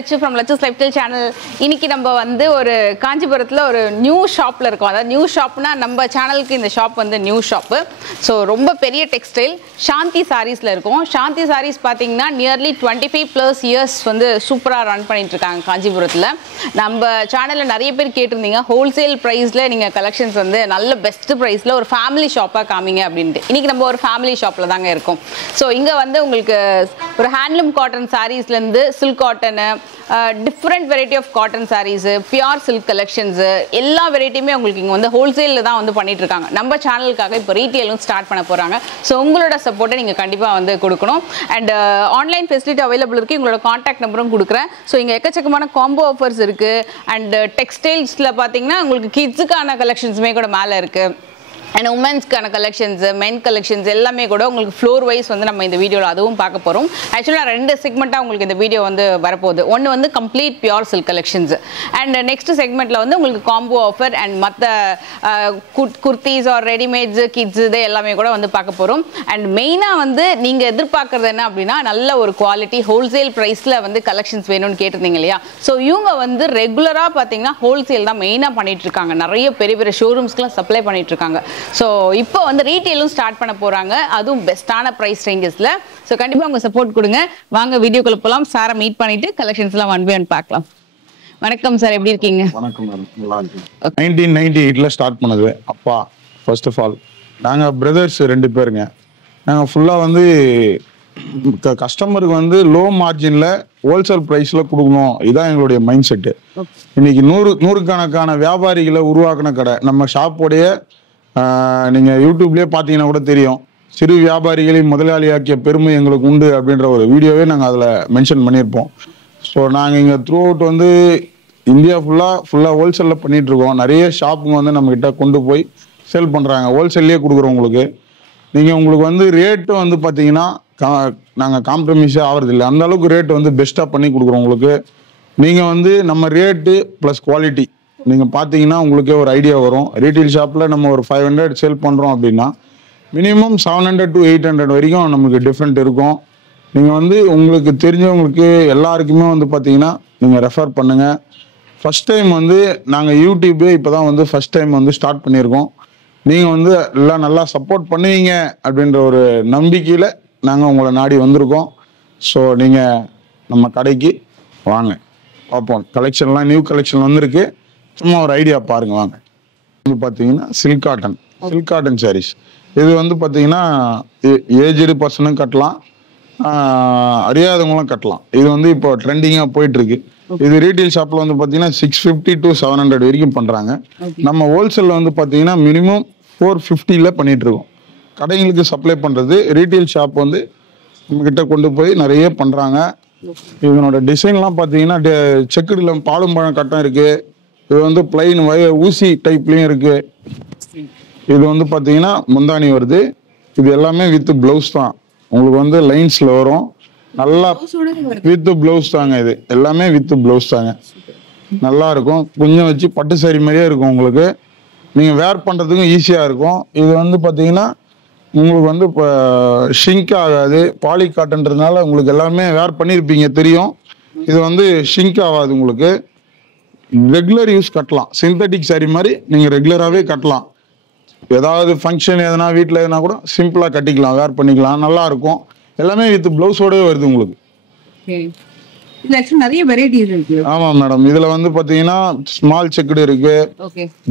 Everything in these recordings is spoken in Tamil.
Latchu from Lakshu's lifestyle channel. இன்னைக்கு நம்ம வந்து ஒரு காஞ்சிபுரத்தில் ஒரு நியூ ஷாப்பில் இருக்கோம். அதாவது நியூ ஷாப்னா நம்ம சேனலுக்கு இந்த ஷாப் வந்து நியூ ஷாப்பு. ஸோ ரொம்ப பெரிய டெக்ஸ்டைல் சாந்தி சாரீஸில் இருக்கும். சாந்தி சாரீஸ் பார்த்தீங்கன்னா நியர்லி 25+ இயர்ஸ் வந்து சூப்பராக ரன் பண்ணிட்டு இருக்காங்க காஞ்சிபுரத்தில். நம்ம சேனலில் நிறைய பேர் கேட்டிருந்தீங்க ஹோல்சேல் ப்ரைஸில் நீங்கள் கலெக்ஷன்ஸ் வந்து நல்ல பெஸ்ட் ப்ரைஸில் ஒரு ஃபேமிலி ஷாப்பாக காமிங்க அப்படின்ட்டு. இன்றைக்கி நம்ம ஒரு ஃபேமிலி ஷாப்பில் தாங்க இருக்கோம். ஸோ இங்கே வந்து உங்களுக்கு ஒரு ஹேண்ட்லூம் காட்டன் சாரீஸ்லேருந்து silk cotton, different variety of cotton sarees, pure silk collections, எல்லா வெரைட்டியுமே உங்களுக்கு இங்கே வந்து ஹோல்சேலில் தான் வந்து பண்ணிட்டு இருக்காங்க. நம்ம சேனலுக்காக இப்போ ரீட்டெயிலும் ஸ்டார்ட் பண்ண போகிறாங்க. ஸோ உங்களோட சப்போர்ட்டை நீங்கள் கண்டிப்பாக வந்து கொடுக்கணும். அண்ட் ஆன்லைன் ஃபெசிலிட்டி அவைலபிள் இருக்குது. உங்களோட காண்டாக்ட் நம்பரும் கொடுக்குறேன். ஸோ இங்கே எக்கச்சக்கமான காம்போ ஆஃபர்ஸ் இருக்குது. அண்ட் டெக்ஸ்டைல்ஸில் பார்த்தீங்கன்னா உங்களுக்கு கிட்ஸுக்கான கலெக்ஷன்ஸுமே கூட மேலே இருக்குது. அண்ட் உமன்ஸ்க்கான கலெக்ஷன்ஸ், மென் கலெக்ஷன்ஸ் எல்லாமே கூட உங்களுக்கு ஃப்ளோர் வைஸ் வந்து நம்ம இந்த வீடியோவில் அதுவும் பார்க்க போகிறோம். ஆக்சுவலாக 2 செக்மெண்ட்டாக உங்களுக்கு இந்த வீடியோ வந்து வரப்போகுது. ஒன்று வந்து complete pure silk collections and next செக்மெண்ட்டில் வந்து உங்களுக்கு காம்போ ஆஃபர் அண்ட் மற்ற குர்த்திஸ் ஆர் ரெடிமேட்ஸு கிட்ஸ் இது எல்லாமே கூட வந்து பார்க்க போகிறோம். அண்ட் மெயினாக வந்து நீங்கள் எதிர்பார்க்குறது என்ன அப்படின்னா நல்ல ஒரு குவாலிட்டி ஹோல்சேல் ப்ரைஸில் வந்து கலெக்ஷன்ஸ் வேணும்னு கேட்டிருந்தீங்க இல்லையா? ஸோ இவங்க வந்து ரெகுலராக பார்த்தீங்கன்னா ஹோல்சேல் தான் மெயினாக பண்ணிட்டு இருக்காங்க. நிறைய பெரிய பெரிய ஷோரூம்ஸ்க்குலாம் சப்ளை பண்ணிட்டு இருக்காங்க. ஸோ இப்போ வந்து ரீட்டெயிலும் ஸ்டார்ட் பண்ண போகிறாங்க, அதுவும் பெஸ்ட்டான ப்ரைஸ் ரேஞ்சஸில். ஸோ கண்டிப்பாக உங்கள் சப்போர்ட் கொடுங்க. வாங்க வீடியோக்குள்ள போகலாம். சாரை மீட் பண்ணிட்டு கலெக்ஷன்ஸ்லாம் ஒன் பை ஒன் பார்க்கலாம். வணக்கம் சார், எப்படி இருக்கீங்க? வணக்கம் மேடம், நல்லா இருக்கு. 1998 ஸ்டார்ட் பண்ணது அப்பா. ஃபர்ஸ்ட் ஆஃப் ஆல் நாங்கள் பிரதர்ஸ் 2 பேருங்க. நாங்கள் ஃபுல்லாக வந்து கஸ்டமருக்கு வந்து லோ மார்ஜினில் ஹோல்சேல் ப்ரைஸில் கொடுக்கணும், இதுதான் எங்களுடைய மைண்ட் செட்டு. இன்னைக்கு நூறுக்கணக்கான வியாபாரிகளை உருவாக்கின கடை நம்ம ஷாப்போடைய. நீங்கள் யூடியூப்லேயே பார்த்தீங்கன்னா கூட தெரியும், சிறு வியாபாரிகளை முதலாளியாக்கிய பெருமை எங்களுக்கு உண்டு அப்படின்ற ஒரு வீடியோவே நாங்கள் அதில் மென்ஷன் பண்ணியிருப்போம். ஸோ நாங்கள் இங்கே த்ரூ அவுட் வந்து இந்தியா ஃபுல்லாக ஹோல்சேலில் பண்ணிகிட்டு இருக்கோம். நிறைய ஷாப்புங்க வந்து நம்மக்கிட்ட கொண்டு போய் சேல் பண்ணுறாங்க. ஹோல்சேல்லையே கொடுக்குறோம் உங்களுக்கு. உங்களுக்கு வந்து ரேட்டு வந்து பார்த்தீங்கன்னா நாங்கள் காம்ப்ரமைஸே ஆகிறதில்லை. அந்த அளவுக்கு ரேட்டு வந்து பெஸ்ட்டாக பண்ணி கொடுக்குறோம் உங்களுக்கு. நீங்கள் வந்து நம்ம ரேட்டு ப்ளஸ் குவாலிட்டி நீங்கள் பார்த்தீங்கன்னா உங்களுக்கே ஒரு ஐடியா வரும். ரீட்டெயில் ஷாப்பில் நம்ம ஒரு 500 சேல் பண்ணுறோம் அப்படின்னா மினிமம் 700 to 800 வரைக்கும் நமக்கு டிஃப்ரெண்ட் இருக்கும். நீங்கள் வந்து உங்களுக்கு தெரிஞ்சவங்களுக்கு எல்லாருக்குமே வந்து பார்த்தீங்கன்னா நீங்கள் ரெஃபர் பண்ணுங்கள். ஃபஸ்ட் டைம் வந்து நாங்கள் யூடியூப்பே இப்போ தான் வந்து ஃபஸ்ட் டைம் வந்து ஸ்டார்ட் பண்ணியிருக்கோம். நீங்கள் வந்து எல்லாம் நல்லா சப்போர்ட் பண்ணுவீங்க அப்படின்ற ஒரு நம்பிக்கையில் நாங்கள் உங்களை நாடி வந்திருக்கோம். ஸோ நீங்கள் நம்ம கடைக்கு வாங்க, பார்ப்போம். கலெக்ஷன்லாம் நியூ கலெக்ஷன் வந்திருக்கு. சும்மா ஒரு ஐடியா பாருங்க வாங்க. வந்து பார்த்தீங்கன்னா சில்க் காட்டன் சாரீஸ். இது வந்து பார்த்தீங்கன்னா ஏஜ்டு பர்சனும் கட்டலாம், அறியாதவங்களும் கட்டலாம். இது வந்து இப்போ ட்ரெண்டிங்காக போயிட்டு இருக்கு. இது ரீட்டெயில் ஷாப்பில் வந்து பார்த்தீங்கன்னா 650 to 700 வரைக்கும் பண்ணுறாங்க. நம்ம ஹோல்சேலில் வந்து பார்த்தீங்கன்னா மினிமம் 450 பண்ணிட்டு இருக்கோம். கடைங்களுக்கு சப்ளை பண்ணுறது. ரீட்டெயில் ஷாப் வந்து நம்மக்கிட்ட கொண்டு போய் நிறைய பண்ணுறாங்க. இதனோட டிசைன்லாம் பார்த்தீங்கன்னா செக்குடில் பாலும் பழம் கட்டம் இருக்குது. இது வந்து பிளைன் ஊசி டைப்லேயும் இருக்குது. இது வந்து பார்த்தீங்கன்னா முந்தானி வருது. இது எல்லாமே வித் ப்ளவுஸ் தான். உங்களுக்கு வந்து லைன்ஸில் வரும். நல்லா வித் ப்ளவுஸ் தாங்க. இது எல்லாமே வித் ப்ளவுஸ் தாங்க. நல்லா இருக்கும். கொஞ்சம் வச்சு பட்டு சாரி மாதிரியே இருக்கும். உங்களுக்கு நீங்கள் வேர் பண்ணுறதுக்கும் ஈஸியாக இருக்கும். இது வந்து பார்த்தீங்கன்னா உங்களுக்கு வந்து இப்போ ஷிங்க் ஆகாது. பாலி காட்டன்றதுனால உங்களுக்கு எல்லாமே வேர் பண்ணியிருப்பீங்க தெரியும். இது வந்து ஷிங்க் ஆகாது. உங்களுக்கு ரெகுலர் யூஸ் கட்டலாம். சிந்தட்டிக் சாரி மாதிரி நீங்கள் ரெகுலராகவே கட்டலாம். ஏதாவது ஃபங்க்ஷன் எதனா வீட்டில் எதனா கூட சிம்பிளாக கட்டிக்கலாம், வேர் பண்ணிக்கலாம். நல்லா இருக்கும். எல்லாமே வித் ப்ளவுஸோடவே வருது உங்களுக்கு. நிறைய வெரைட்டிஸ் இருக்கு. ஆமாம் மேடம். இதில் வந்து பார்த்தீங்கன்னா ஸ்மால் செக்குடு இருக்கு,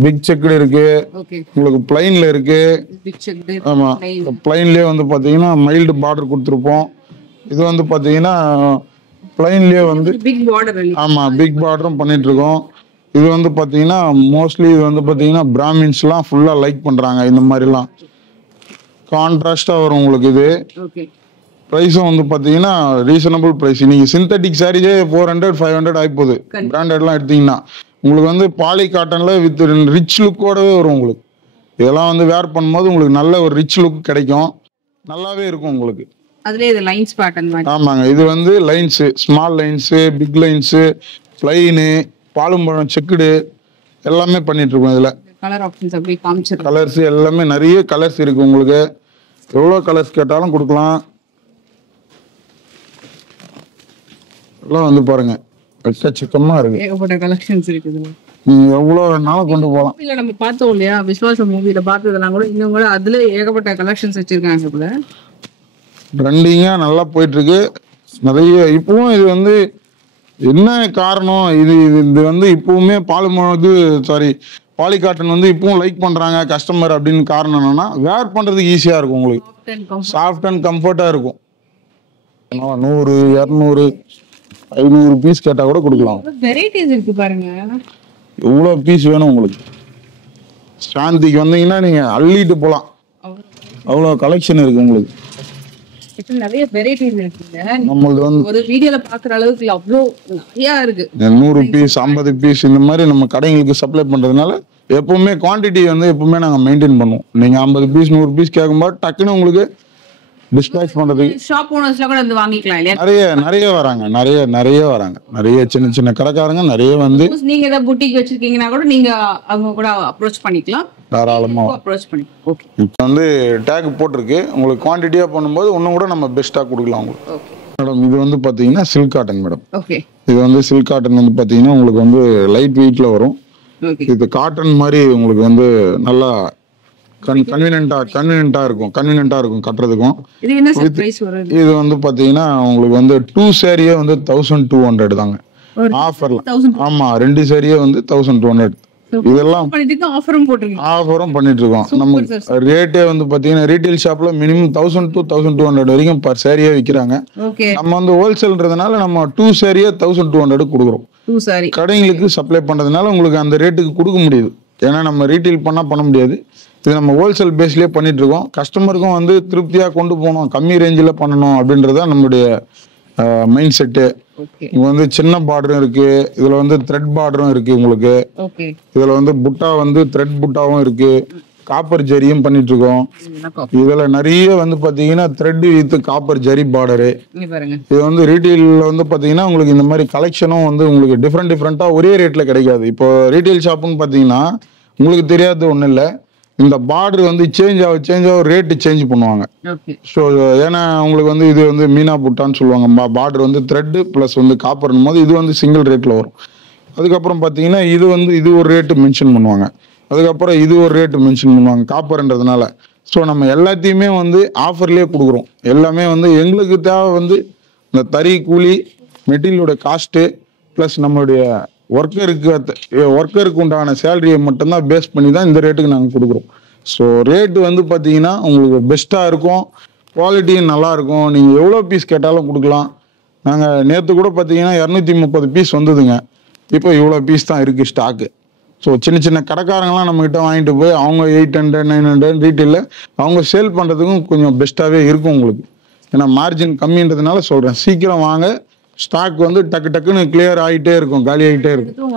பிக் செக்குடு இருக்கு, உங்களுக்கு பிளைன்ல இருக்கு. ஆமாம், பிளைன்லேயே வந்து பார்த்தீங்கன்னா மைல்டு பார்டர் கொடுத்துருப்போம். இது வந்து பார்த்தீங்கன்னா பிளைன்லேயே வந்து ஆமாம் பிக் பார்டரும் பண்ணிட்டு இருக்கோம். இது வந்து பார்த்தீங்கன்னா மோஸ்ட்லி இது வந்து பார்த்தீங்கன்னா பிராமின்ஸ்லாம் ஃபுல்லாக லைக் பண்ணுறாங்க. இந்த மாதிரிலாம் கான்ட்ராஸ்டாக வரும் உங்களுக்கு. இது ப்ரைஸும் வந்து பார்த்தீங்கன்னா ரீசனபிள் ப்ரைஸ். நீங்கள் சிந்தட்டிக் சாரீஸே 400 500 ஆகிப்போகுது. பிராண்டட்லாம் எடுத்தீங்கன்னா உங்களுக்கு வந்து பாலி காட்டனில் வித் ரிச் லுக்கோடவே வரும் உங்களுக்கு. இதெல்லாம் வந்து வேர் பண்ணும்போது உங்களுக்கு நல்ல ஒரு ரிச் லுக் கிடைக்கும். நல்லாவே இருக்கும் உங்களுக்கு. ஆமாங்க. இது வந்து lines, small lines, big lines, plain, பாலும்பழம் செக்குடு எல்லாமே பண்ணிட்டு இருக்கோம். இதில் கலர்ஸ் எல்லாமே நிறைய கலர்ஸ் இருக்கு. உங்களுக்கு எவ்வளோ கலர்ஸ் கேட்டாலும் கொடுக்கலாம். எல்லாம் வந்து பாருங்க, எக்கச்சக்கமா இருக்கு. ஏகப்பட்ட கலெக்ஷன்ஸ் இருக்குதுங்க. நீங்க எவ்வளவு வேணாலும் கொண்டு போகலாம். இல்ல நம்ம பார்த்தோம் இல்லையா, விஸ்வாசம் மூவில பார்த்ததெல்லாம் கூட இன்னும் கூட அதுல ஏகப்பட்ட கலெக்ஷன்ஸ் வச்சிருக்காங்க போல. ட்ரெண்டிங்கா நல்லா போயிட்டு இருக்கு நிறைய. இப்பவும் இது வந்து என்ன காரணம், இது வந்து இப்பவுமே பாலிகாட்டன் வந்து இப்பவும் லைக் பண்றாங்க கஸ்டமர் அப்படின்னு காரணம் என்னன்னா, வேர் பண்றதுக்கு ஈஸியா இருக்கும், உங்களுக்கு சாஃப்ட் அண்ட் கம்ஃபர்ட்டா இருக்கும். 100 200 500 பீஸ் கேட்டா கூட கொடுக்கலாம். வெரைட்டிஸ் இருக்கு பாருங்க. எவ்வளவு பீஸ் வேணும் உங்களுக்கு. சாந்திக்கு வந்தீங்கன்னா நீங்க அள்ளிட்டு போலாம், அவ்வளவு கலெக்ஷன் இருக்கு உங்களுக்கு. நிறைய வெரைட்டிஸ் இருக்குங்க. நம்மளது வந்து ஒரு வீடியோல பாக்குற அளவுக்கு அவ்வளோ நிறைய இருக்கு. 100 பீஸ் 50 பீஸ் இந்த மாதிரி நம்ம கடைங்களுக்கு சப்ளை பண்றதுனால எப்பவுமே குவான்டிட்டி வந்து எப்பவுமே நாங்க மெயின்டைன் பண்ணுவோம். நீங்க 50 பீஸ் 100 பீஸ் கேட்கும்போது டக்குன்னு உங்களுக்கு டிஸ்பேச் பண்றதுக்கு ஷாப் ஓனர்ஸ்ல கூட வந்து வாங்கிக்கலாம் இல்லையா? நிறைய வராங்க, நிறைய வராங்க. நிறைய சின்ன சின்ன கடைக்காரங்க நிறைய வந்து நீங்க ஏதாவது புட்டிக் வச்சிருக்கீங்கன்னா கூட நீங்க அவங்க கூட அப்ரோச் பண்ணிக்கலாம், தாராளமா அப்ரோச் பண்ணிக்கலாம். ஓகே, இப்போ வந்து டேக் போட்டிருக்கு. உங்களுக்கு குவான்டிட்டியா பண்ணும்போது இன்னும் கூட நம்ம பெஸ்டா கொடுக்கலாம் உங்களுக்கு. ஓகே மேடம், இது வந்து பாத்தீங்கன்னா சில்க் காட்டன் மேடம். ஓகே, இது வந்து சில்க் காட்டன் வந்து பாத்தீங்கன்னா உங்களுக்கு வந்து லைட் வெயிட்ல வரும். ஓகே. இது காட்டன் மாதிரி உங்களுக்கு வந்து நல்லா கன்வீனியன்ட்டா இருக்கும் கட்டுறதுக்கும். இது என்ன சார் பிரைஸ் வருது? இது வந்து பாத்தீங்கன்னா உங்களுக்கு வந்து 2 சாரியே வந்து 1200 தாங்க ஆஃபர்ல. ஆமா, 2 சாரியே வந்து 1200. இதெல்லாம் ஆஃபரும் பண்ணிட்டு இருக்கோம். நம்ம ரேட்டே வந்து பாத்தீங்கன்னா ரீட்டைல் ஷாப்ல மினிமம் 1000 to 1200 வரைக்கும் பர் சாரியே விக்கிறாங்க. நம்ம வந்து ஹோல்சேல்ன்றதுனால நம்ம 2 சாரியே 1200 கொடுக்குறோம். கடைங்களுக்கு சப்ளை பண்றதுனால உங்களுக்கு அந்த ரேட்டுக்கு கொடுக்க முடியுது. ஏன்னா நம்ம ரீட்டைல் பண்ண முடியாது. இது நம்ம ஹோல்சேல் பேஸ்லயே பண்ணிட்டு இருக்கோம். கஸ்டமருக்கும் வந்து திருப்தியா கொண்டு போகணும், கம்மி ரேஞ்சில் பண்ணணும் அப்படின்றத நம்மளுடைய மைண்ட் செட்டு. இங்க வந்து சின்ன பார்டரும் இருக்கு, இதுல வந்து த்ரெட் பார்டரும் இருக்கு உங்களுக்கு. இதுல வந்து புட்டா வந்து த்ரெட் புட்டாவும் இருக்கு, காப்பர் ஜரியும் பண்ணிட்டு இருக்கோம். இதுல நிறைய வந்து பாத்தீங்கன்னா thread with copper zari border. இது வந்து ரீட்டைல்ல வந்து பாத்தீங்கன்னா உங்களுக்கு இந்த மாதிரி கலெக்ஷனும் வந்து உங்களுக்கு டிஃப்ரெண்டா ஒரே ரேட்ல கிடைக்காது. இப்போ ரீட்டைல் ஷாப்புன்னு பாத்தீங்கன்னா உங்களுக்கு தெரியாது ஒண்ணும் இல்லை, இந்த பார்டர் வந்து சேஞ்ச் ஆகும் ரேட்டு சேஞ்ச் பண்ணுவாங்க. ஸோ ஏன்னா உங்களுக்கு வந்து இது வந்து மீனா புட்டான்னு சொல்லுவாங்க. பார்டர் வந்து த்ரெட் பிளஸ் வந்து காப்பர்னும் போது இது வந்து சிங்கிள் ரேட்ல வரும். அதுக்கப்புறம் பார்த்தீங்கன்னா இது ஒரு ரேட்டு மென்ஷன் பண்ணுவாங்க. அதுக்கப்புறம் இது ஒரு ரேட்டு மென்ஷன் பண்ணுவாங்க காப்பர்ன்றதுனால. ஸோ நம்ம எல்லாத்தையுமே வந்து ஆஃபர்லேயே கொடுக்குறோம். எல்லாமே வந்து எங்களுக்கு தேவை வந்து இந்த தறி கூலி மெட்டீரியலோட காஸ்ட்டு ப்ளஸ் நம்மளுடைய ஒர்க்கருக்கு உண்டான சேலரியை மட்டும்தான் பேஸ் பண்ணி தான் இந்த ரேட்டுக்கு நாங்கள் கொடுக்குறோம். ஸோ ரேட்டு வந்து பார்த்தீங்கன்னா உங்களுக்கு பெஸ்ட்டாக இருக்கும், குவாலிட்டியும் நல்லா இருக்கும். நீங்கள் எவ்வளோ பீஸ் கேட்டாலும் கொடுக்கலாம். நாங்கள் நேற்று கூட பார்த்தீங்கன்னா 230 பீஸ் வந்ததுங்க. இப்போ இவ்வளோ பீஸ் தான் இருக்குது ஸ்டாக்கு. ஸோ சின்ன கடைக்காரங்களாம் நம்மகிட்ட வாங்கிட்டு போய் அவங்க 800 900 ரீட்டெயிலில் அவங்க சேல் பண்ணுறதுக்கும் கொஞ்சம் பெஸ்ட்டாகவே இருக்கும் உங்களுக்கு. ஏன்னா மார்ஜின் கம்மின்றதுனால சொல்கிறேன், சீக்கிரம் வாங்க. ஸ்டாக் வந்து டக்குன்னு கிளியர் ஆகிட்டே இருக்கும், காலி ஆகிட்டே இருக்கும்,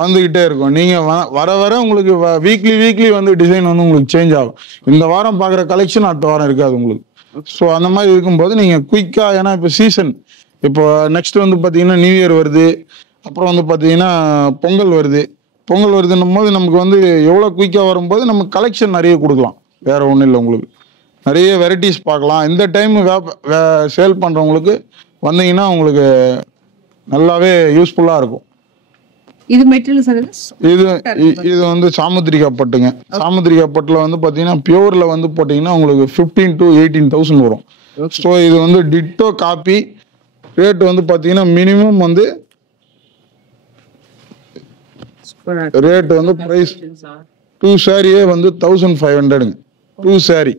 வந்துகிட்டே இருக்கும். நீங்க வர உங்களுக்கு வீக்லி வந்து டிசைன் வந்து உங்களுக்கு சேஞ்ச் ஆகும். இந்த வாரம் பார்க்குற கலெக்ஷன் அடுத்த வாரம் இருக்காது உங்களுக்கு. ஸோ அந்த மாதிரி இருக்கும்போது நீங்க குயிக்கா, ஏன்னா இப்போ சீசன், இப்போ நெக்ஸ்ட் வந்து பார்த்தீங்கன்னா நியூ இயர் வருது, அப்புறம் வந்து பார்த்தீங்கன்னா பொங்கல் வருதுன்னும் போது நமக்கு வந்து எவ்வளோ குயிக்காக வரும்போது நம்ம கலெக்ஷன் நிறைய கொடுக்கலாம். வேற ஒன்றும் இல்லை, உங்களுக்கு நிறைய வெரைட்டிஸ் பார்க்கலாம். இந்த டைம் சேல் பண்ணுறவங்களுக்கு வந்தீங்கன்னா உங்களுக்கு நல்லாவே யூஸ்ஃபுல்லா இருக்கும். இது மெட்டீரியல் இது வந்து சாமுத்திரிகா பட்டுங்க. சாமுத்திரிகா பட்டுல வந்து பாத்தீங்கன்னா பியூர்ல வந்து போட்டீங்கன்னா உங்களுக்கு 15 to 18,000 வரும். ஸோ இது வந்து டிட்டோ காப்பி. ரேட் வந்து பாத்தீங்கன்னா மினிமம் வந்து ரேட் வந்து பிரைஸ் 2 சாரியே வந்து 1500. 2 சாரி.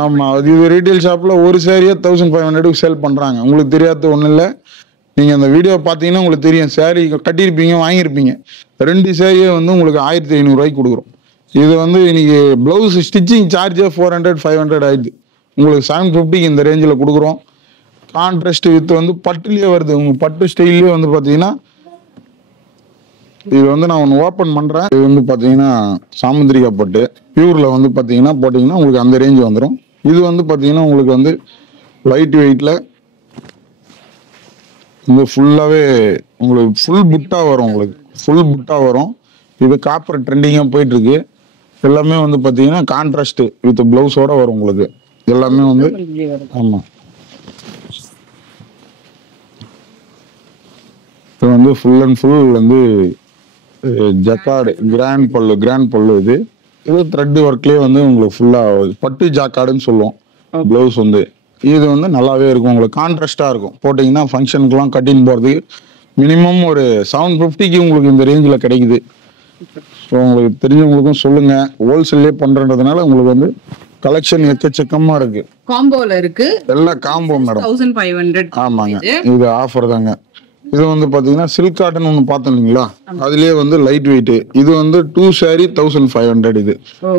ஆமா, இது ரீட்டைல் ஷாப்ல ஒரு சாரியே 1500 சேல் பண்றாங்க. உங்களுக்கு தெரியாது ஒண்ணும் இல்ல. நீங்க அந்த வீடியோ பாத்தீங்கன்னா உங்களுக்கு தெரியும். சாரி கட்டியிருப்பீங்க, வாங்கியிருப்பீங்க. 2 சாரியே வந்து உங்களுக்கு 1500 ரூபாய்க்கு கொடுக்குறோம். இது வந்து இன்னைக்கு பிளவுஸ் ஸ்டிச்சிங் சார்ஜே 400 500 ஆயிடுது. உங்களுக்கு 750 இந்த ரேஞ்சில் கொடுக்குறோம். கான்ட்ராஸ்ட் வித் வந்து பட்டுலயே வருது. உங்க பட்டு ஸ்டைல்லயே வந்து பாத்தீங்கன்னா இது வந்து நான் ஒன்று ஓப்பன் பண்ணுறேன். இது வந்து பார்த்தீங்கன்னா சாமுத்திரிகா பட்டு பியூரில் வந்து பார்த்தீங்கன்னா போட்டிங்கன்னா உங்களுக்கு அந்த ரேஞ்சு வந்துடும். இது வந்து பார்த்தீங்கன்னா உங்களுக்கு வந்து லைட் வெயிட்டில் இந்த ஃபுல்லாகவே உங்களுக்கு ஃபுல் புட்டா வரும். உங்களுக்கு ஃபுல் புட்டா வரும். இது காப்பர் ட்ரெண்டிங்காக போயிட்டுருக்கு. எல்லாமே வந்து பார்த்தீங்கன்னா கான்ட்ராஸ்ட் வித் ப்ளவுஸோட வரும் உங்களுக்கு. எல்லாமே வந்து ஆமாம். இது வந்து ஃபுல் அண்ட் ஃபுல் வந்து ஜக்கார்டு கிராண்ட் பல்லு இது த்ரெட் ஒர்க்லயே வந்து உங்களுக்கு ஃபுல்லா பட்டு ஜாக்கார்டுன்னு சொல்லுவோம். பிளவுஸ் வந்து இது வந்து நல்லாவே இருக்கும், உங்களுக்கு கான்ட்ராஸ்டா இருக்கும். போட்டீங்கன்னா ஃபங்க்ஷனுக்குலாம் கட்டின்னு போறதுக்கு மினிமம் ஒரு 750க்கு உங்களுக்கு இந்த ரேஞ்சில் கிடைக்குது. ஸோ உங்களுக்கு தெரிஞ்சவங்களுக்கும் சொல்லுங்க. ஹோல்சேல்லே பண்றதுனால உங்களுக்கு வந்து கலெக்ஷன் எக்கச்சக்கமா இருக்கு. காம்போல இருக்கு எல்லாம் காம்போ மேடம். 1500. ஆமாங்க, இது ஆஃபர் தாங்க. இது வந்து பாத்தீங்கன்னா சில்க் காட்டன் ஒன்று பார்த்தோம் இல்லைங்களா, அதுலயே வந்து லைட் வெயிட். இது வந்து 2 saree 1500. இது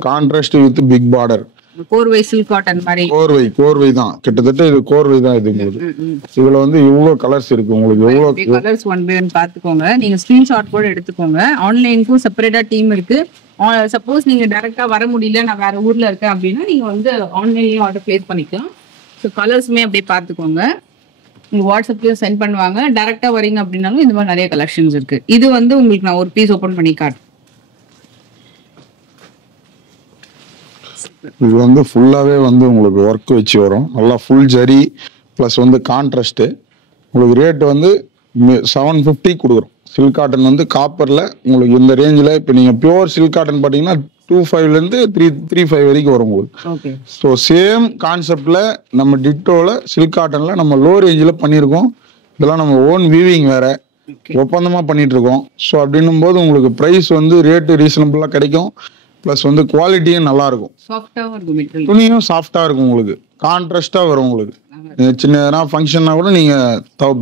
கான்ட்ராஸ்ட் வித் பிக் பார்டர். கோர்வை சில்க் காட்டன் மாதிரி. கோர்வை தான், கிட்டத்தட்ட இது கோர்வை தான். இது உங்களுக்கு இதுல வந்து எவ்வளவு கலர்ஸ் இருக்கு, உங்களுக்கு எவ்வளவு கலர்ஸ் ஒன் பை ஒன் பாத்துக்கோங்க. நீங்க ஸ்கிரீன்ஷாட் கூட எடுத்துக்கோங்க. ஆன்லைனுக்கும் செப்பரேட்டா டீம் இருக்கு. சப்போஸ் நீங்க டைரக்டா வர முடியல, நான் வேற ஊர்ல இருக்கேன் அப்படின்னா நீங்க வந்து ஆன்லைன்லயும் ஆர்டர் பிளேஸ் பண்ணிக்கலாம். ஸோ கலர்ஸுமே அப்படியே பாத்துக்கோங்க. உங்க வாட்ஸ்அப்லயும் சென்ட் பண்ணுவாங்க. டைரக்டா வரீங்க அப்படின்னாலும் இந்த மாதிரி நிறைய கலெக்ஷன்ஸ் இருக்கு. இது வந்து உங்களுக்கு நான் ஒரு பீஸ் ஓபன் பண்ணி காட்டுறேன். இது வந்து ஃபுல்லாவே வந்து உங்களுக்கு ஒர்க் வச்சு வரும். நல்லா ஃபுல் ஜரி பிளஸ் வந்து கான்ட்ராஸ்ட். உங்களுக்கு ரேட் வந்து 750 கொடுக்குறோம். சில்க் காட்டன் வந்து காப்பர்ல உங்களுக்கு இந்த ரேஞ்சில். இப்போ நீங்க பியூர் சில்க் காட்டன் பார்த்தீங்கன்னா 25லேருந்து 335 வரைக்கும் வரும் உங்களுக்கு. ஸோ சேம் கான்செப்ட்ல நம்ம டிட்டோல சில்க் காட்டன்ல நம்ம லோ ரேஞ்சில் பண்ணியிருக்கோம். இதெல்லாம் நம்ம ஓன் வீவிங் வேற, ஒப்பந்தமா பண்ணிட்டு இருக்கோம். ஸோ அப்படின்னும் போது உங்களுக்கு ப்ரைஸ் வந்து ரேட்டு ரீசனபிளா கிடைக்கும். பிளஸ் வந்து குவாலிட்டியும் நல்லா இருக்கும். துணியும் சாஃப்டா இருக்கும், உங்களுக்கு கான்ட்ராஸ்டா வரும். உங்களுக்கு சின்ன ஃபங்க்ஷன்னா கூட நீங்க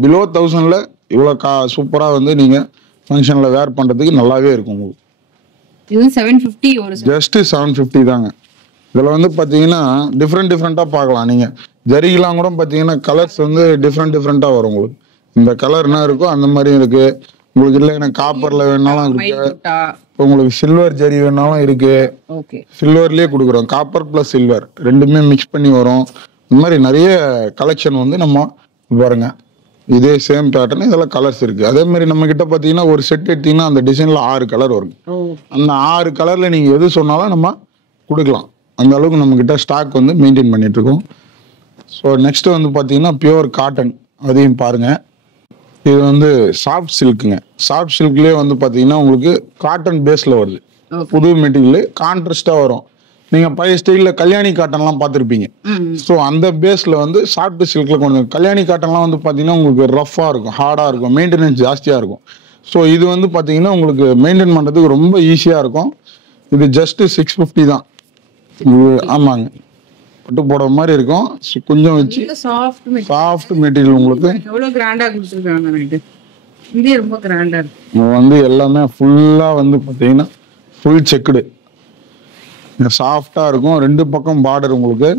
பிலோ 1000ல இவ்வளோ சூப்பரா வந்து நீங்க ஃபங்க்ஷன்ல வேர் பண்றதுக்கு நல்லாவே இருக்கும் உங்களுக்கு. இது 750 ஒரு ஜஸ்ட் 750 தாங்க. இதுல வந்து பாத்தீங்கன்னா டிஃப்ரெண்டா பார்க்கலாம். நீங்க ஜரிகெல்லாம் கூட பாத்தீங்கன்னா கலர்ஸ் வந்து டிஃப்ரெண்டா வரும் உங்களுக்கு. இந்த கலர் என்ன இருக்கோ அந்த மாதிரி இருக்கு உங்களுக்கு. இல்லை எனக்கு காப்பர்ல வேணாலும் இருக்கு, உங்களுக்கு சில்வர் ஜரி வேணாலும் இருக்கு. சில்வர்லயே கொடுக்குறோம். காப்பர் பிளஸ் சில்வர் ரெண்டுமே மிக்ஸ் பண்ணி வரும். இந்த மாதிரி நிறைய கலெக்ஷன் வந்து நம்ம பாருங்க. இதே சேம் பேட்டர்ன் இதெல்லாம் கலர்ஸ் இருக்கு. அதே மாதிரி நம்ம கிட்ட பாத்தீங்கன்னா ஒரு செட் எடுத்தீங்கன்னா அந்த டிசைன்ல 6 கலர் வரும். அந்த 6 கலர்ல நீங்க எது சொன்னாலும் நம்ம கொடுக்கலாம். அந்த அளவுக்கு நம்ம கிட்ட ஸ்டாக் வந்து மெயின்டைன் பண்ணிட்டு இருக்கோம். ஸோ நெக்ஸ்ட் வந்து பாத்தீங்கன்னா பியூர் காட்டன், அதையும் பாருங்க. இது வந்து சாஃப்ட் சில்க்குங்க. சாஃப்ட் சில்க்லயே வந்து பாத்தீங்கன்னா உங்களுக்கு காட்டன் பேஸ்ல வருது. புது மெட்டீரியல் கான்ட்ராஸ்டா வரும். நீங்க பழைய ஸ்டைல்ல கல்யாணி காட்டன்லாம் பார்த்துருப்பீங்க. ஸோ அந்த பேஸ்ல வந்து சாஃப்ட் சில்க்ல கொண்டு கல்யாணி காட்டன்லாம் வந்து பாத்தீங்கன்னா உங்களுக்கு ரஃபா இருக்கும், ஹார்டா இருக்கும், மெயின்டெனன்ஸ் ஜாஸ்தியா இருக்கும். ஸோ இது வந்து பாத்தீங்கன்னா உங்களுக்கு மெயின்டைன் பண்றதுக்கு ரொம்ப ஈஸியா இருக்கும். இது ஜஸ்ட் 650 தான். ஆமாங்க, பட்டு போடுற மாதிரி இருக்கும். கொஞ்சம் வச்சு சாஃப்ட் மெட்டீரியல் உங்களுக்கு எவ்வளவு கிராண்டா கொடுத்துருக்காங்க. இது ரொம்ப கிராண்டா இருக்கு. வந்து எல்லாமே ஃபுல்லா வந்து பாத்தீங்கன்னா ஃபுல் செக்குடு சாஃப்டா இருக்கும். 2 பக்கம் பார்டர் உங்களுக்கு.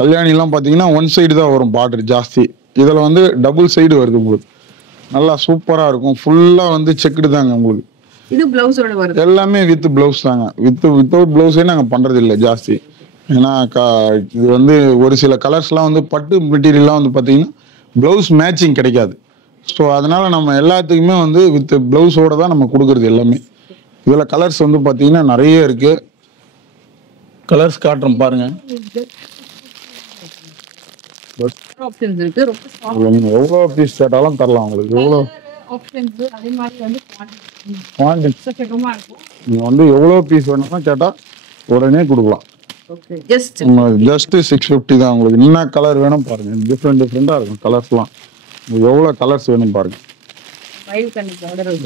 கல்யாணி எல்லாம் பாத்தீங்கன்னா 1 சைடு தான் வரும் பார்டர் ஜாஸ்தி. இதுல வந்து டபுள் சைடு வருது உங்களுக்கு. நல்லா சூப்பரா இருக்கும். ஃபுல்லா வந்து செக்குடு தாங்க உங்களுக்கு. இது பிளவுஸோட வருது. எல்லாமே வித் பிளவுஸ் தாங்க. வித்தவுட் பிளவுஸே நாங்க பண்றது இல்லை ஜாஸ்தி. ஏன்னா இது வந்து ஒரு சில கலர்ஸ்லாம் வந்து பட்டு மெட்டீரியல்லாம் வந்து பாத்தீங்கன்னா பிளவுஸ் மேட்சிங் கிடைக்காது. ஸோ அதனால நம்ம எல்லாத்துக்குமே வந்து வித் பிளவுஸோட தான் நம்ம கொடுக்கறது எல்லாமே. இதுல கலர்ஸ் வந்து பாத்தீங்கன்னா நிறைய இருக்கு. கலர்ஸ் காட்டுறோம் பாருங்க. நீங்க எவ்வளவு பீஸ் கேட்டாலும் தரலாம் உங்களுக்கு. எவ்வளவு நீங்க வந்து எவ்வளவு பீஸ் வேணும்னா கேட்டா உடனே கொடுக்கலாம். ஜஸ்ட் 650 தான். உங்களுக்கு என்ன கலர் வேணும் பாருங்க. டிஃப்ரெண்டா இருக்கும் கலர்ஸ்லாம். உங்களுக்கு எவ்வளவு கலர்ஸ் வேணும் பாருங்க.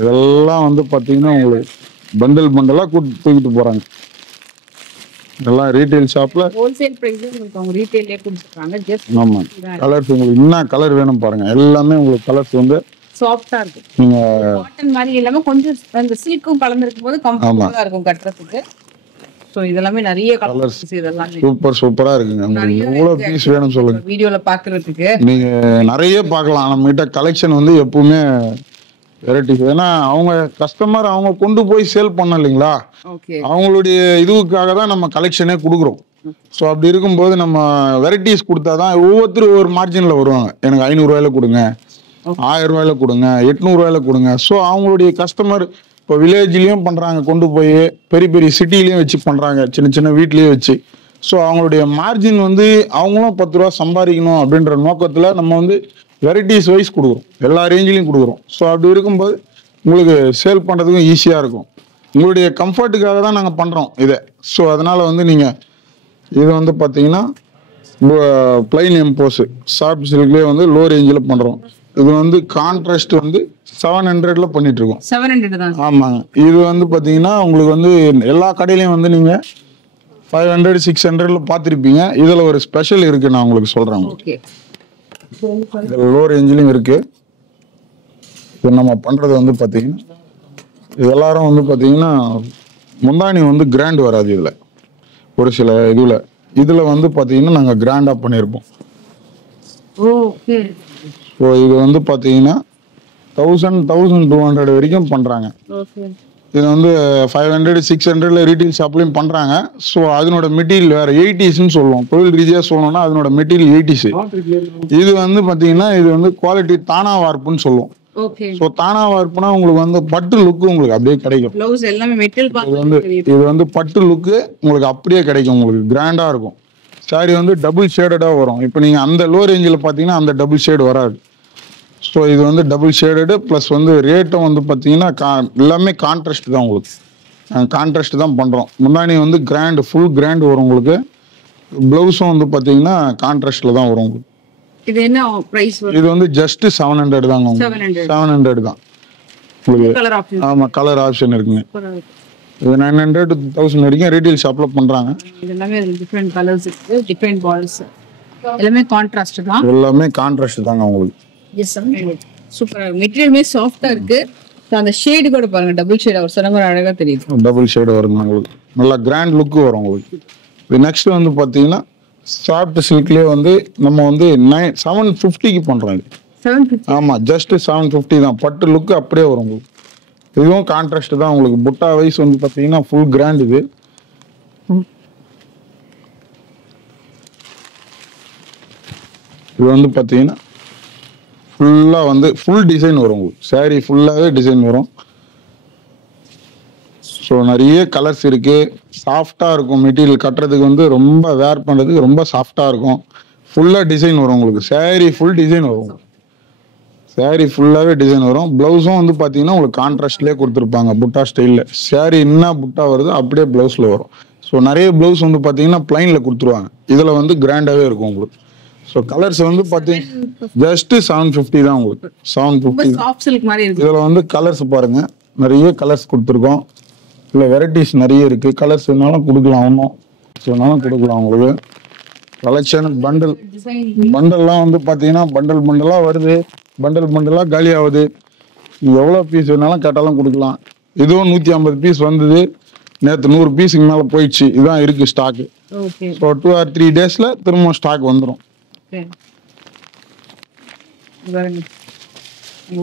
இதெல்லாம் வந்து பாத்தீங்கன்னா உங்களுக்கு பண்டலா தூக்கிட்டு போறாங்க. இதெல்லாம் ரீட்டைல் ஷாப்ல ஹோல்சேல் பிரைஸ்ல உங்களுக்கு அவங்க ரீட்டைல்லே கொடுத்துறாங்க. ஜஸ்ட் ஆமா, கலர்ஸ் உங்களுக்கு என்ன கலர் வேணும் பாருங்க. எல்லாமே உங்களுக்கு கலர்ஸ் வந்து சாஃப்ட்டா இருக்கு. நீங்க காட்டன் மாதிரி இல்லாம கொஞ்சம் அந்த சில்க்கும் கலந்திருக்கும் போது கம்ஃபர்ட்டபிளா இருக்கும் கட்டறதுக்கு. சோ இதெல்லாமே நிறைய கலர்ஸ். இதெல்லாம் சூப்பரா இருக்குங்க. உங்களுக்கு எவ்வளவு பீஸ் வேணும் சொல்லுங்க. வீடியோல பாக்குறதுக்கு நீங்க நிறைய பார்க்கலாம். நம்ம கிட்ட கலெக்ஷன் வந்து எப்பவுமே வெரைட்டிஸ். ஏன்னா அவங்க கஸ்டமர் அவங்க கொண்டு போய் சேல் பண்ண இல்லைங்களா, அவங்களுடைய இதுக்காக தான் நம்ம கலெக்ஷனே கொடுக்குறோம். ஸோ அப்படி இருக்கும்போது நம்ம வெரைட்டிஸ் கொடுத்தாதான் ஒவ்வொருத்தரும் ஒவ்வொரு மார்ஜின்ல வருவாங்க. எனக்கு 500 ரூபாயில கொடுங்க, 1000 ரூபாயில கொடுங்க, 800 ரூபாயில கொடுங்க. ஸோ அவங்களுடைய கஸ்டமர் இப்போ வில்லேஜ்லயும் பண்றாங்க, கொண்டு போய் பெரிய பெரிய சிட்டிலையும் வச்சு பண்றாங்க, சின்ன சின்ன வீட்லயே வச்சு. ஸோ அவங்களுடைய மார்ஜின் வந்து அவங்களும் 10 ரூபா சம்பாதிக்கணும் அப்படின்ற நோக்கத்துல நம்ம வந்து வெரைட்டிஸ் வைஸ் கொடுக்குறோம், எல்லா ரேஞ்சிலையும் கொடுக்குறோம். ஸோ அப்படி இருக்கும்போது உங்களுக்கு சேல் பண்ணுறதுக்கும் ஈஸியாக இருக்கும். உங்களுடைய கம்ஃபர்ட்டுக்காக தான் நாங்கள் பண்ணுறோம் இதை. ஸோ அதனால் வந்து நீங்கள் இது வந்து பார்த்தீங்கன்னா பிளைன் எம்போஸ் சாஃப்ட் சில்க்லேயே வந்து லோ ரேஞ்சில் பண்ணுறோம். இது வந்து கான்ட்ராஸ்ட் வந்து 700 பண்ணிட்டு இருக்கோம். 700 தான். ஆமாங்க. இது வந்து பார்த்தீங்கன்னா உங்களுக்கு வந்து எல்லா கடையிலையும் வந்து நீங்கள் 500 600 பார்த்துருப்பீங்க. இதில் ஒரு ஸ்பெஷல் இருக்குது, நான் உங்களுக்கு சொல்கிறேன். ஓகே, இதில் லோ ரேஞ்சிலையும் இருக்குது. இது நம்ம பண்ணுறது வந்து பார்த்தீங்கன்னா இது எல்லாரும் வந்து பார்த்தீங்கன்னா முந்தானி வந்து கிராண்ட் வராது இதில். ஒரு சில இதில் வந்து பார்த்தீங்கன்னா நாங்கள் கிராண்டாக பண்ணியிருப்போம். ஓகே. ஸோ இது வந்து பார்த்தீங்கன்னா 1200 வரைக்கும் பண்ணுறாங்க. ஓகே. இது வந்து 500 600 ரீட்டைல் ஷாப்லையும் பண்ணுறாங்க. ஸோ அதனோட மெட்டீரியல் வேறு 80ஸ்ன்னு சொல்லுவோம். தொழில் ரீதியாக சொல்லணும்னா அதனோட மெட்டீரியல் 80s. இது வந்து பார்த்தீங்கன்னா இது வந்து குவாலிட்டி தானா வார்ப்புன்னு சொல்லுவோம். ஓகே. ஸோ தானா வார்ப்புனா உங்களுக்கு வந்து பட்டு லுக்கு உங்களுக்கு அப்படியே கிடைக்கும். ப்ளவுஸ் எல்லாமே மெட்டல் இது வந்து பட்டு லுக்கு உங்களுக்கு அப்படியே கிடைக்கும். உங்களுக்கு கிராண்டாக இருக்கும். சாரி வந்து டபுள் ஷேடடாக வரும். இப்போ நீங்கள் அந்த லோ ரேஞ்சில் பார்த்தீங்கன்னா அந்த டபுள் ஷேடு வராது. ஸோ இது வந்து டபுள் ஷேடடு ப்ளஸ் வந்து ரேட்டும் வந்து பார்த்தீங்கன்னா எல்லாமே கான்ட்ராஸ்ட் தான். உங்களுக்கு கான்ட்ராஸ்ட் தான் பண்ணுறோம். முன்னாடி வந்து கிராண்டு ஃபுல் கிராண்ட் வரும் உங்களுக்கு. ப்ளவுஸும் வந்து பார்த்தீங்கன்னா கான்ட்ராஸ்டில் தான் வரும் உங்களுக்கு. இது என்ன பிரைஸ் வரும்? இது வந்து ஜஸ்ட் 700 தாங்க. 700 தான் உங்களுக்கு. Colour option. ஆமாம், கலர் ஆப்ஷன் இருக்குங்க. இது 900 to 1000 வரைக்கும் ரீட்டைல் ஷாப்பில் பண்ணுறாங்க. இது எல்லாமே டிஃப்ரெண்ட் கலர்ஸ் இருக்கு, டிஃப்ரெண்ட் பால்ஸ், எல்லாமே கான்ட்ராஸ்ட் தான். எல்லாமே கான்ட்ராஸ்ட் தாங்க உங்களுக்கு. எஸ், சூப்பரா இருக்கு. மெட்டீரியலுமே சாஃப்ட்டா இருக்கு. அந்த ஷேடு கூட பாருங்க, டபுள் ஷேட் அவர் சொன்ன மாதிரி அழகா தெரியுது. டபுள் ஷேடு வருங்க உங்களுக்கு. நல்லா கிராண்ட் லுக்கு வரும் உங்களுக்கு. இது நெக்ஸ்ட் வந்து பார்த்தீங்கன்னா சாஃப்ட் சில்க்லேயே வந்து நம்ம வந்து 750க்கு பண்ணுறோம். இது 750. ஆமாம், ஜஸ்ட் 750 தான். பட்டு லுக்கு அப்படியே வரும் உங்களுக்கு. இதுவும் கான்ட்ராஸ்ட் தான் உங்களுக்கு. புட்டா வைஸ் வந்து பார்த்தீங்கன்னா ஃபுல் கிராண்ட். இது வந்து பார்த்தீங்கன்னா ஃபுல்லாக வந்து ஃபுல் டிசைன் வரும் உங்களுக்கு. சாரி ஃபுல்லாகவே டிசைன் வரும். ஸோ நிறைய கலர்ஸ் இருக்குது. சாஃப்டாக இருக்கும். மெட்டீரியல் கட்டுறதுக்கு வந்து ரொம்ப வேர் பண்ணுறதுக்கு ரொம்ப சாஃப்டாக இருக்கும். ஃபுல்லாக டிசைன் வரும் உங்களுக்கு. சாரி ஃபுல் டிசைன் வரும். சாரி ஃபுல்லாகவே டிசைன் வரும். ப்ளவுஸும் வந்து பார்த்தீங்கன்னா உங்களுக்கு கான்ட்ராஸ்ட்லேயே கொடுத்துருப்பாங்க புட்டா ஸ்டைலில். சாரி என்ன புட்டா வருது அப்படியே ப்ளவுஸில் வரும். ஸோ நிறைய ப்ளவுஸ் வந்து பார்த்தீங்கன்னா பிளைனில் கொடுத்துருவாங்க. இதில் வந்து கிராண்டாகவே இருக்கும் உங்களுக்கு. ஸோ கலர்ஸ் வந்து பார்த்தீங்கன்னா ஜஸ்ட் 750 தான் உங்களுக்கு. 750. சாஃப்ட் சில்க் மாதிரி இருக்கு. இதில் வந்து கலர்ஸ் பாருங்கள், நிறைய கலர்ஸ் கொடுத்துருக்கோம். இல்லை வெரைட்டிஸ் நிறைய இருக்குது. கலர்ஸ் வேணாலும் கொடுக்கலாம், ஒன்றும் வேணாலும் கொடுக்கலாம் உங்களுக்கு. கலெக்ஷன் பண்டல்லாம் வந்து பார்த்தீங்கன்னா பண்டலாக வருது. பண்டலாக காலி ஆகுது. நீங்கள் எவ்வளோ பீஸ் வேணாலும் கேட்டாலும் கொடுக்கலாம். இதுவும் 150 பீஸ் வந்தது. நேற்று 100 பீஸுக்கு மேலே போயிடுச்சு. இதுதான் இருக்குது ஸ்டாக்கு. ஸோ 2 or 3 டேஸில் திரும்ப ஸ்டாக் வந்துடும்.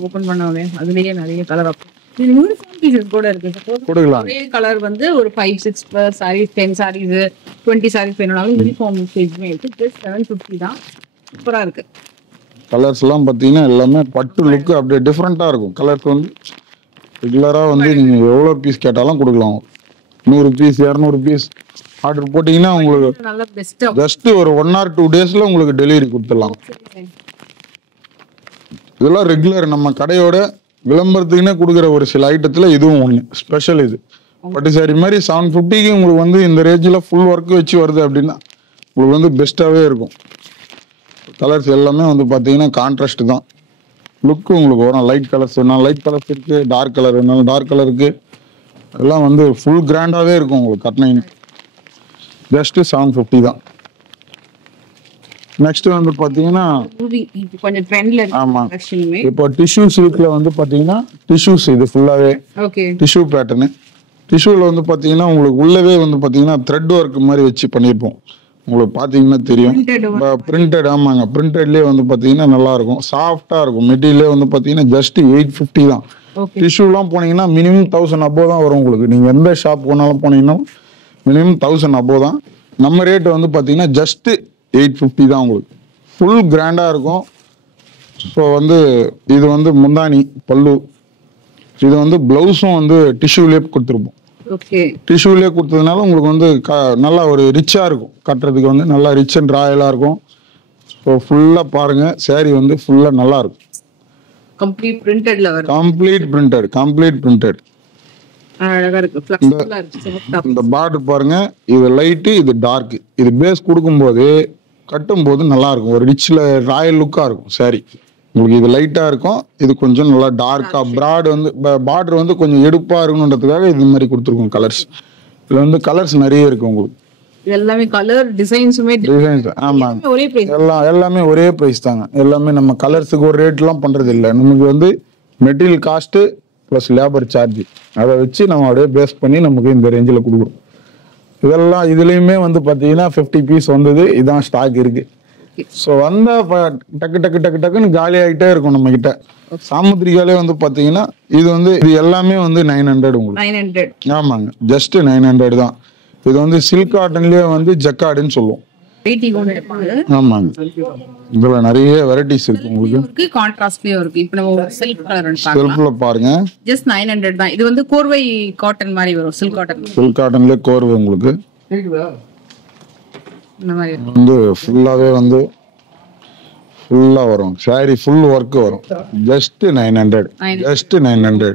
ஓபன் பண்ணவே அதுலயே நிறைய கலர் ஆப்ஷன். இது யூனிஃபார்ம் பீசஸ் கூட இருக்கு. கொடுக்கலாம். ஒரே கலர் வந்து ஒரு 5 6 sarees 10 sarees 20 sarees வேணும்னாலும் யூனிஃபார்ம் பேஜ்மே இருக்கு. ஜஸ்ட் 750 தான். சூப்பரா இருக்கு. கலர்ஸ் எல்லாம் பார்த்தீங்கன்னா எல்லாமே பட்டு லுக்கு அப்படியே டிஃப்ரெண்ட்டாக இருக்கும். கலர்ஸ் வந்து ரெகுலராக வந்து நீங்கள் எவ்வளோ பீஸ் கேட்டாலும் கொடுக்கலாம். 100 பீஸ் 200 பீஸ் ஆர்டர் போட்டிங்கன்னா உங்களுக்கு நல்ல பெஸ்ட்டாக ஜஸ்ட் ஒரு 1 or 2 டேஸில் உங்களுக்கு டெலிவரி கொடுத்துடலாம். இதெல்லாம் ரெகுலர் நம்ம கடையோட விளம்பரத்துக்குன்னே கொடுக்குற ஒரு சில ஐட்டத்தில் இதுவும் ஒன்று ஸ்பெஷல். இது பட்டு சாரி மாதிரி 750க்கு உங்களுக்கு வந்து இந்த ரேஞ்சில் ஃபுல் ஒர்க் வச்சு வருது அப்படின்னா உங்களுக்கு வந்து பெஸ்ட்டாகவே இருக்கும். கலர்ஸ் எல்லாமே வந்து பார்த்தீங்கன்னா கான்ட்ராஸ்ட் தான். லுக்கு உங்களுக்கு வரும். லைட் கலர்ஸ் வேணாலும் லைட் கலர்ஸ் இருக்குது, டார்க் கலர் வேணாலும் டார்க் கலர் இருக்குது. எல்லாம் வந்து ஃபுல் கிராண்டாகவே இருக்கும் உங்களுக்கு. கட்டினீங்க ஜஸ்ட் 750 தான். நெக்ஸ்ட் வந்து பார்த்தீங்கன்னா கொஞ்சம் ட்ரெண்ட்ல இருக்கு. ஆமாம், கலெக்ஷனுமே இப்போ டிஷ்யூ சில்க்ல வந்து பார்த்தீங்கன்னா டிஷ்யூஸ் இது ஃபுல்லாகவே ஓகே டிஷ்யூ பேட்டர்னு. டிஷ்யூவில் வந்து பார்த்தீங்கன்னா உங்களுக்கு உள்ளவே வந்து பார்த்தீங்கன்னா த்ரெட் ஒர்க் மாதிரி வச்சு பண்ணியிருப்போம். உங்களுக்கு பார்த்தீங்கன்னா தெரியும். பிரிண்டட். ஆமாங்க, பிரிண்டட்லேயே வந்து பார்த்தீங்கன்னா நல்லாயிருக்கும். சாஃப்டாக இருக்கும். மெட்டீரியலே வந்து பார்த்தீங்கன்னா ஜஸ்ட் 850 தான். டிஷ்யூலாம் போனீங்கன்னா மினிமம் 1000 above தான் வரும் உங்களுக்கு. நீங்கள் எந்த ஷாப் போனாலும் போனீங்கன்னா மினிமம் 1000 above தான். நம்ம ரேட்டு வந்து பார்த்தீங்கன்னா ஜஸ்ட் 850 தான் உங்களுக்கு. ஃபுல் கிராண்டாக இருக்கும். ஸோ வந்து இது வந்து முந்தானி பல்லு. இது வந்து ப்ளவுஸும் வந்து டிஷ்யூலேயே கொடுத்துருப்போம். ஓகே டிஷ்யூலேயே கொடுத்ததுனால உங்களுக்கு வந்து நல்லா ஒரு ரிச்சாக இருக்கும். கட்டுறதுக்கு வந்து நல்லா ரிச் அண்ட் ராயலாக இருக்கும். ஸோ ஸோ ஃபுல்லாக பாருங்க saree வந்து ஃபுல்லாக நல்லா இருக்கும். கம்ப்ளீட் பிரிண்டட்ல வரும். Complete printed. அழகா இருக்கு. ஃபிளெக்சிபிளா இருக்கு. சாஃப்ட்டா. இந்த பார்டர் பாருங்க, இது லைட்டு, இது டார்க். இது பேஸ் கொடுக்கும்போது கட்டும்போது நல்லா இருக்கும். ஒரு ரிச்ல ராயல் லுக்கா இருக்கும் saree. உங்களுக்கு இது லைட்டா இருக்கும், இது கொஞ்சம் நல்லா டார்க்கா பிராட் வந்து பார்டர் வந்து கொஞ்சம் எடுப்பா இருக்கணுன்றதுக்காக இது மாதிரி கொடுத்துருக்கோம் கலர்ஸ். இதுல வந்து கலர்ஸ் நிறைய இருக்கு உங்களுக்கு. எல்லாமே கலர் டிசைன்ஸுமே டிசைன்ஸ் ஆமாங்க, ஒரே பிரைஸ். எல்லாமே ஒரே பிரைஸ் தாங்க. எல்லாமே நம்ம கலர்ஸுக்கு ஒரு ரேட்லாம் பண்றது இல்லை. நமக்கு வந்து material cost plus labour charge அதை வச்சு நம்ம அப்படியே பேஸ் பண்ணி நமக்கு இந்த ரேஞ்சில் கொடுக்குறோம். இதெல்லாம் இதுலேயுமே வந்து பார்த்தீங்கன்னா 50 பீஸ் வந்தது, இதான் ஸ்டாக் இருக்கு. ஸோ வந்தால் டக்கு டக்கு டக்கு டக்குன்னு காலி ஆகிட்டே இருக்கும் நம்ம கிட்ட. சாமுத்திரிகாலே வந்து பார்த்தீங்கன்னா இது வந்து இது எல்லாமே வந்து 900 உங்களுக்கு. 900. ஆமாங்க, ஜஸ்ட் 900 தான். இது வந்து சில்க் காட்டன்லேயே வந்து ஜக்காடுன்னு சொல்லுவோம். ஆமாங்க, இதுல நிறைய வெரைட்டிஸ் இருக்கு உங்களுக்கு. கான்ட்ராஸ்ட்லயே இருக்கு. இப்போ நம்ம சில்க் கலர் செல்ஃப்ல பாருங்க, ஜஸ்ட் 900 தான். இது வந்து கோர்வை காட்டன் மாதிரி வரும். Silk cotton. சில்க் காட்டன்லயே கோர்வை உங்களுக்கு இந்த மாதிரி வந்து ஃபுல்லாவே வந்து ஃபுல்லா வரும். saree ஃபுல் ஒர்க் வரும். ஜஸ்ட் 900. ஜஸ்ட் 900.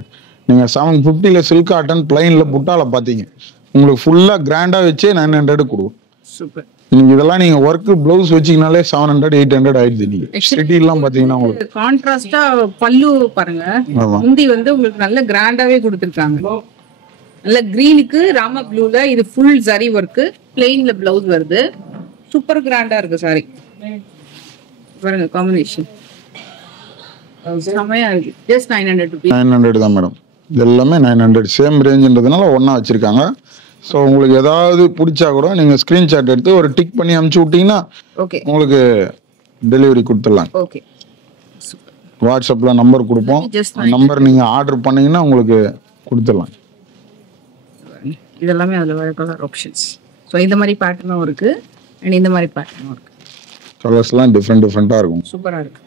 நீங்க 750ல சில்க் காட்டன் பிளைன்ல புட்டால பாத்தீங்க, உங்களுக்கு ஃபுல்லா கிராண்டா வச்சே 900 கொடுக்கும். சூப்பர். நீங்க இதெல்லாம் நீங்க ஒர்க் பிளவுஸ் வச்சீங்கனாலே 700 800 ஆயிடுது. நீங்க சிட்டி எல்லாம் பாத்தீங்கன்னா உங்களுக்கு கான்ட்ராஸ்டா பல்லு பாருங்க. முந்தி வந்து உங்களுக்கு நல்ல கிராண்டாவே கொடுத்திருக்காங்க. நல்ல கிரீனுக்கு ராம ப்ளூல இது ஃபுல் ஜரி ஒர்க், பிளெயின்ல பிளவுஸ் வருது. சூப்பர் கிராண்டா இருக்கு சாரி. பாருங்க காம்பினேஷன் செமையா இருக்கு. Just 900 rupees. 900 தான் மேடம். இது எல்லாமே 900 சேம் ரேஞ்சுன்றதுனால ஒண்ணா வச்சிருக்காங்க. ஸோ உங்களுக்கு ஏதாவது பிடிச்சா கூட நீங்க ஸ்கிரீன்ஷாட் எடுத்து ஒரு டிக் பண்ணி அனுப்பிச்சு விட்டீங்கன்னா ஓகே உங்களுக்கு டெலிவரி கொடுத்துடலாம். ஓகே வாட்ஸ்அப்ல நம்பர் கொடுப்போம். நம்பர் நீங்க ஆர்டர் பண்ணீங்கன்னா உங்களுக்கு கொடுத்துடலாம். இதெல்லாமே அதுல வர கலர் ஆப்ஷன்ஸ். ஸோ இந்த மாதிரி பேட்டர்னும் இருக்கு அண்ட் இந்த மாதிரி பேட்டர்னும் இருக்கு. கலர்ஸ்லாம் டிஃப்ரெண்டா இருக்கும். சூப்பரா இருக்கு.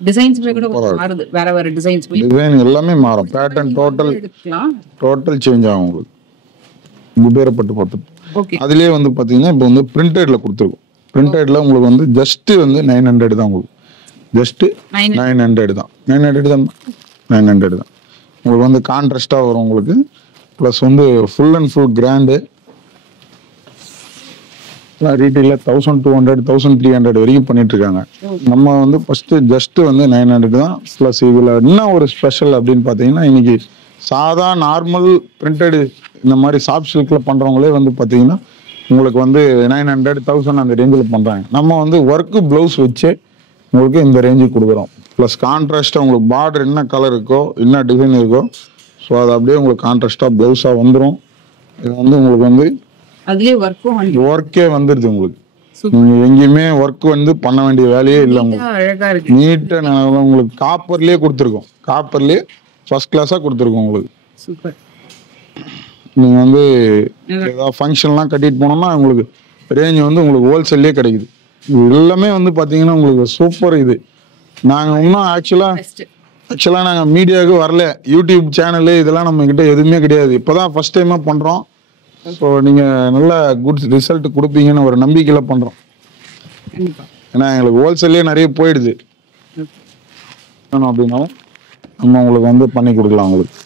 டிசைன்ஸ்மே கூட மாறுது. வேற வேற டிசைன்ஸ் டிசைன் எல்லாமே மாறும். பேட்டர்ன் டோட்டல் சேஞ்ச் ஆகும் உங்களுக்கு. குபேரப்பட்டு பார்த்து ஓகே. அதுலயே வந்து பாத்தீங்கன்னா இப்போ வந்து பிரிண்டட்ல கொடுத்துருக்கோம். பிரிண்டட்ல உங்களுக்கு வந்து ஜஸ்ட் வந்து 900 தான் உங்களுக்கு. ஜஸ்ட் 900 தான். 900 தான். 900 தான். உங்களுக்கு வந்து கான்ட்ராஸ்டா வரும் உங்களுக்கு. ப்ளஸ் வந்து ஃபுல் அண்ட் ஃபுல் கிராண்டு. ரீட்டைல 1200 1300 வரைக்கும் பண்ணிட்டு இருக்காங்க. நம்ம வந்து ஃபர்ஸ்ட் ஜஸ்ட் வந்து 900 தான். ப்ளஸ் இதுல என்ன ஒரு ஸ்பெஷல் அப்படின்னு பாத்தீங்கன்னா, இன்னைக்கு சாதா நார்மல் பிரிண்டட் இந்த மாதிரி சாஃப்ட் சில்க்ல பண்றவங்களே வந்து பாத்தீங்கன்னா உங்களுக்கு வந்து 900 1000 அந்த ரேஞ்சில் பண்றாங்க. நம்ம வந்து ஒர்க் பிளவுஸ் வச்சு உங்களுக்கு இந்த ரேஞ்சுக்கு கொடுக்குறோம். ப்ளஸ் கான்ட்ராஸ்டா உங்களுக்கு பார்டர் என்ன கலர் இருக்கோ என்ன டிசைன் இருக்கோ ஸோ அது அப்படியே உங்களுக்கு கான்ட்ராஸ்டா பிளவுஸா வந்துடும். இது வந்து உங்களுக்கு வந்து அதுலயே ஒர்க்கே வந்துருது உங்களுக்கு. நீங்க எங்கேயுமே ஒர்க் வந்து பண்ண வேண்டிய வேலையே இல்லை உங்களுக்கு. அழகா இருக்கு. நீட்டா உங்களுக்கு காப்பர்லயே கொடுத்துருக்கோம். காப்பர்லயே ஃபர்ஸ்ட் கிளாஸா கொடுத்துருக்கோம் உங்களுக்கு. சூப்பர். நீங்க வந்து ஏதாவது ஃபங்க்ஷன்லாம் கட்டிட்டு போனோம்னா உங்களுக்கு ரேஞ்ச் வந்து உங்களுக்கு ஹோல்சேல்லே கிடைக்குது. இது எல்லாமே வந்து பாத்தீங்கன்னா உங்களுக்கு சூப்பர். இது நாங்க இன்னும் ஆக்சுவலா நாங்க மீடியாவுக்கு வரல. யூடியூப் சேனலு இதெல்லாம் நம்ம கிட்ட எதுவுமே கிடையாது. இப்பதான் ஃபர்ஸ்ட் டைமா பண்றோம். ஸோ நீங்க நல்ல குட் ரிசல்ட் கொடுப்பீங்கன்னு ஒரு நம்பிக்கையில பண்றோம். ஏன்னா எங்களுக்கு ஹோல்சேல்லே நிறைய போயிடுது. அப்படின்னா நம்ம உங்களுக்கு வந்து பண்ணி கொடுக்கலாம். உங்களுக்கு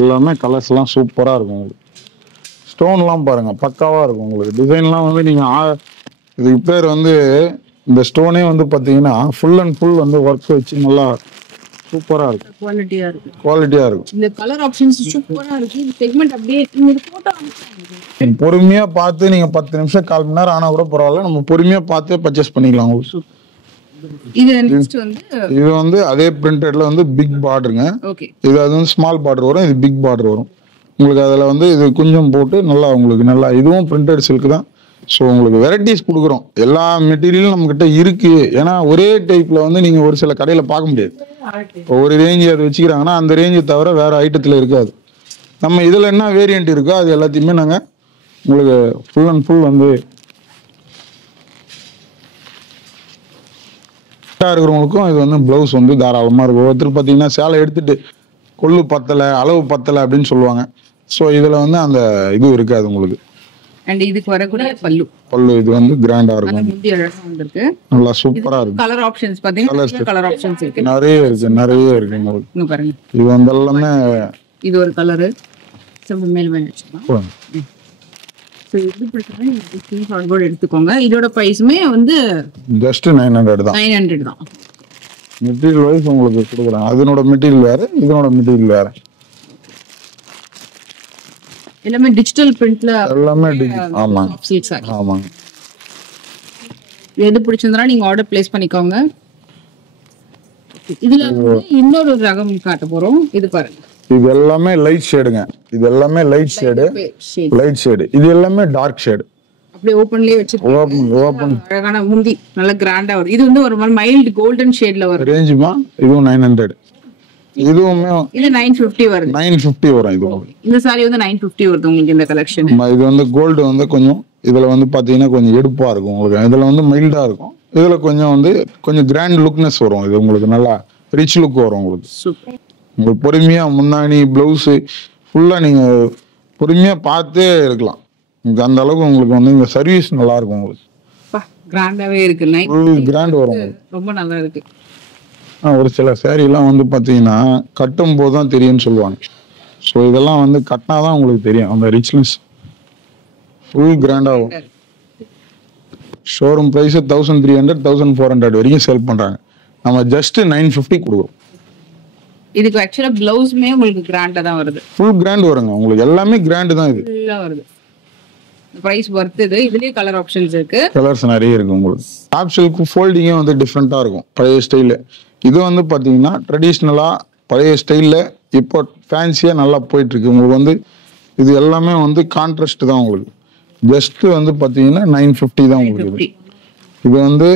எல்லாமே கலர்ஸ் எல்லாம் சூப்பரா இருக்கும். உங்களுக்கு ஸ்டோன்லாம் பாருங்க பக்காவா இருக்கும். உங்களுக்கு டிசைன்லாம் வந்து நீங்க இதுக்கு பேர் வந்து இந்த ஸ்டோனே வந்து பாத்தீங்கன்னா ஃபுல் அண்ட் ஃபுல் வந்து ஒர்க் வச்சு நல்லா சூப்பரா இருக்கு. குவாலிட்டியா இருக்கும். இந்த கலர் ஆப்ஷன்ஸ் சூப்பரா இருக்கு. இந்த செக்மெண்ட் அப்படியே இந்த போட்டோ பொறுமையா பார்த்து நீங்க 10 நிமிஷம் 1/4 மணி நேரம் ஆனா கூட பரவாயில்ல, நம்ம பொறுமையா பார்த்து பர்ச்சேஸ் பண்ணிக்கலாம். இது நெக்ஸ்ட் வந்து இது வந்து அதே பிரிண்டட்ல வந்து பிக் பார்டருங்க. ஓகே. இது அது வந்து ஸ்மால் பார்டர் வரும், இது பிக் பார்டர் வரும் உங்களுக்கு. அதுல வந்து இது கொஞ்சம் போட்டு நல்லா உங்களுக்கு நல்லா இதுவும் பிரிண்டட் சில்க் தான். ஸோ உங்களுக்கு வெரைட்டிஸ் கொடுக்குறோம். எல்லா மெட்டீரியலும் நம்ம கிட்ட இருக்கு. ஏன்னா ஒரே டைப்ல வந்து நீங்க ஒரு சில கடையில பார்க்க முடியாது. ஒரு ரேஞ்சு அதை வச்சுக்கிறாங்கன்னா அந்த ரேஞ்சை தவிர வேற ஐட்டத்துல இருக்காது. நம்ம இதுல என்ன வேரியன்ட் இருக்கோ அது எல்லாத்தையுமே நாங்க உங்களுக்கு ஃபுல் அண்ட் ஃபுல் வந்து இருக்கிறவங்களுக்கும் இது வந்து பிளவுஸ் வந்து தாராளமா இருக்கும். ஒருத்தர் பார்த்தீங்கன்னா சேலை எடுத்துட்டு கொள்ளு பத்தலை அளவு பத்தலை அப்படின்னு சொல்லுவாங்க. ஸோ இதுல வந்து அந்த இது இருக்காது உங்களுக்கு. அண்ட் இதுக்கு வரக்கூடிய பல்லு பல்லு இது வந்து கிராண்டா இருக்கும், முந்தி அழகா வந்திருக்கு. நல்லா சூப்பரா இருக்கும். கலர் ஆப்ஷன்ஸ் பாத்தீங்கன்னா கலர் ஆப்ஷன்ஸ் இருக்கு, நிறைய இருக்கு உங்களுக்கு. இங்க பாருங்க, இது வந்து எல்லாமே இது ஒரு கலரு மேல் வேணும் வச்சுக்கலாம். ஸோ இது பிடிச்சா ஸ்கிரீன்ஷாட் கூட எடுத்துக்கோங்க. இதோட ப்ரைஸுமே வந்து ஜஸ்ட் 900 தான். 900 தான். மெட்டீரியல் வைஸ் உங்களுக்கு கொடுக்குறாங்க. அதனோட மெட்டீரியல் வேற, இதனோட மெட்டீரியல் வேற. எல்லாமே டிஜிட்டல் பிரிண்ட்ல எல்லாமே ஆமாங்க சில்க் சாரி. ஆமாங்க. எது பிடிச்சிருந்தா நீங்க ஆர்டர் பிளேஸ் பண்ணிக்கோங்க. இதுல வந்து இன்னொரு ரகம் காட்ட போறோம். இது பாருங்க, இது எல்லாமே லைட் ஷேடுங்க. இது எல்லாமே லைட் ஷேடு. இது எல்லாமே டார்க் ஷேடு. அப்படியே ஓபன்லயே வச்சிருக்கோம். ஓபன் அழகான முந்தி நல்ல கிராண்டா வருது. இது வந்து ஒரு மாதிரி மைல்ட் கோல்டன் ஷேட்ல வரும். ரேஞ்சுமா இதுவும் 900. இதுவுமே இது 950 வருது. 950 வரும். இது இந்த சாரி வந்து 950 வருது உங்களுக்கு இந்த கலெக்ஷன். இது வந்து கோல்டு வந்து கொஞ்சம் இதுல வந்து பாத்தீங்கன்னா கொஞ்சம் எடுப்பா இருக்கும் உங்களுக்கு. இதுல வந்து மைல்டா இருக்கும். இதுல கொஞ்சம் வந்து கொஞ்சம் கிராண்ட் லுக்னஸ் வரும். இது உங்களுக்கு நல்லா ரிச் லுக் வரும் உங்களுக்கு. சூப்பர். உங்களுக்கு பொறுமையா முந்தானி பிளவுஸ் ஃபுல்லா நீங்க பொறுமையா பார்த்தே இருக்கலாம். உங்களுக்கு அந்த அளவுக்கு உங்களுக்கு வந்து இந்த சர்வீஸ் நல்லா இருக்கும் உங்களுக்கு. கிராண்டாவே இருக்கு. கிராண்ட் வரும். ரொம்ப நல்லா இருக்கு. ஒரு சில சேரீ எல்லாம் வந்து பாத்தீங்கன்னா கட்டும் போது தான் தெரியும்னு சொல்லுவாங்க. ஸோ இதெல்லாம் வந்து கட்டினாதான் உங்களுக்கு தெரியும் அந்த ரிச்னஸ். ஃபுல் கிராண்டா வரும். ஷோரூம் பிரைஸ் 1300 1400 வரைக்கும் சேல் பண்றாங்க. நம்ம ஜஸ்ட் 950 கொடுக்குறோம். இதுக்கு ஆக்சுவலா பிளவுஸ்மே உங்களுக்கு கிராண்டா தான் வருது. ஃபுல் கிராண்ட் வருங்க உங்களுக்கு. எல்லாமே கிராண்ட் தான். இது ஃபுல்லா வருது. பிரைஸ் வர்த். இதுலயே கலர் ஆப்ஷன்ஸ் இருக்கு. கலர்ஸ் நிறைய இருக்கு உங்களுக்கு. டாப் சில்க் ஃபோல்டிங்கே வந்து டிஃப்ரெண்டா இருக்கும் பழைய ஸ்டைல்ல. இது வந்து பாத்தீங்கன்னா ட்ரெடிஷ்னலா பழைய ஸ்டைல்ல இப்போ ஃபேன்சியா நல்லா போயிட்டு இருக்கு உங்களுக்கு. வந்து இது எல்லாமே வந்து கான்ட்ராஸ்ட் தான் உங்களுக்கு. ஜஸ்ட் வந்து பாத்தீங்கன்னா 950 தான் உங்களுக்கு. இது வந்து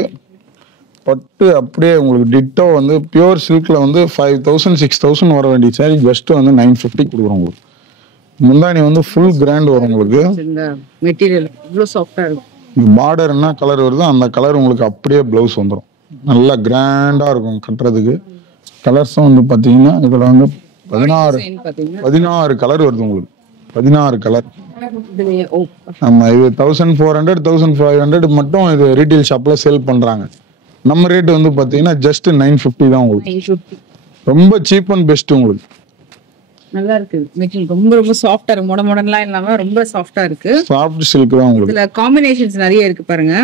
பட்டு அப்படியே உங்களுக்கு டிட்டோ வந்து பியூர் சில்க்ல வந்து 5000 6000 வர வேண்டிய சாரி ஜஸ்ட் வந்து 950 கொடுக்குறோம் உங்களுக்கு. முந்தானி வந்து ஃபுல் கிராண்ட் வரும் உங்களுக்கு. இந்த மெட்டீரியல் இவ்வளவு சாஃப்ட்டா இருக்கும். பார்டர் என்ன கலர் வருதோ அந்த கலர் உங்களுக்கு அப்படியே பிளவுஸ் வந்துடும். நல்லா கிராண்டா இருக்கும் கட்டுறதுக்கு. கலர்ஸும் வந்து பாத்தீங்கன்னா இதுல வந்து 16 கலர் வருது உங்களுக்கு. 16 கலர். ஆமா, இது 1400 1500 மட்டும் இது ரீட்டைல் ஷாப்ல சேல் பண்றாங்க. நம்ம ரேட் வந்து பாத்தீங்கன்னா ஜஸ்ட் 950 தான் உங்களுக்கு. ரொம்ப சீப் அண்ட் பெஸ்ட் உங்களுக்கு. நல்லா இருக்கு. மெட்டீரியல் ரொம்ப ரொம்ப சாஃப்ட்டா இருக்கு. மாடர்ன்லாம் இல்லாம ரொம்ப சாஃப்ட்டா இருக்கு. சாஃப்ட் சில்க் தான் உங்களுக்கு. இதுல காம்பினேஷன்ஸ் நிறைய இருக்கு பாருங்க.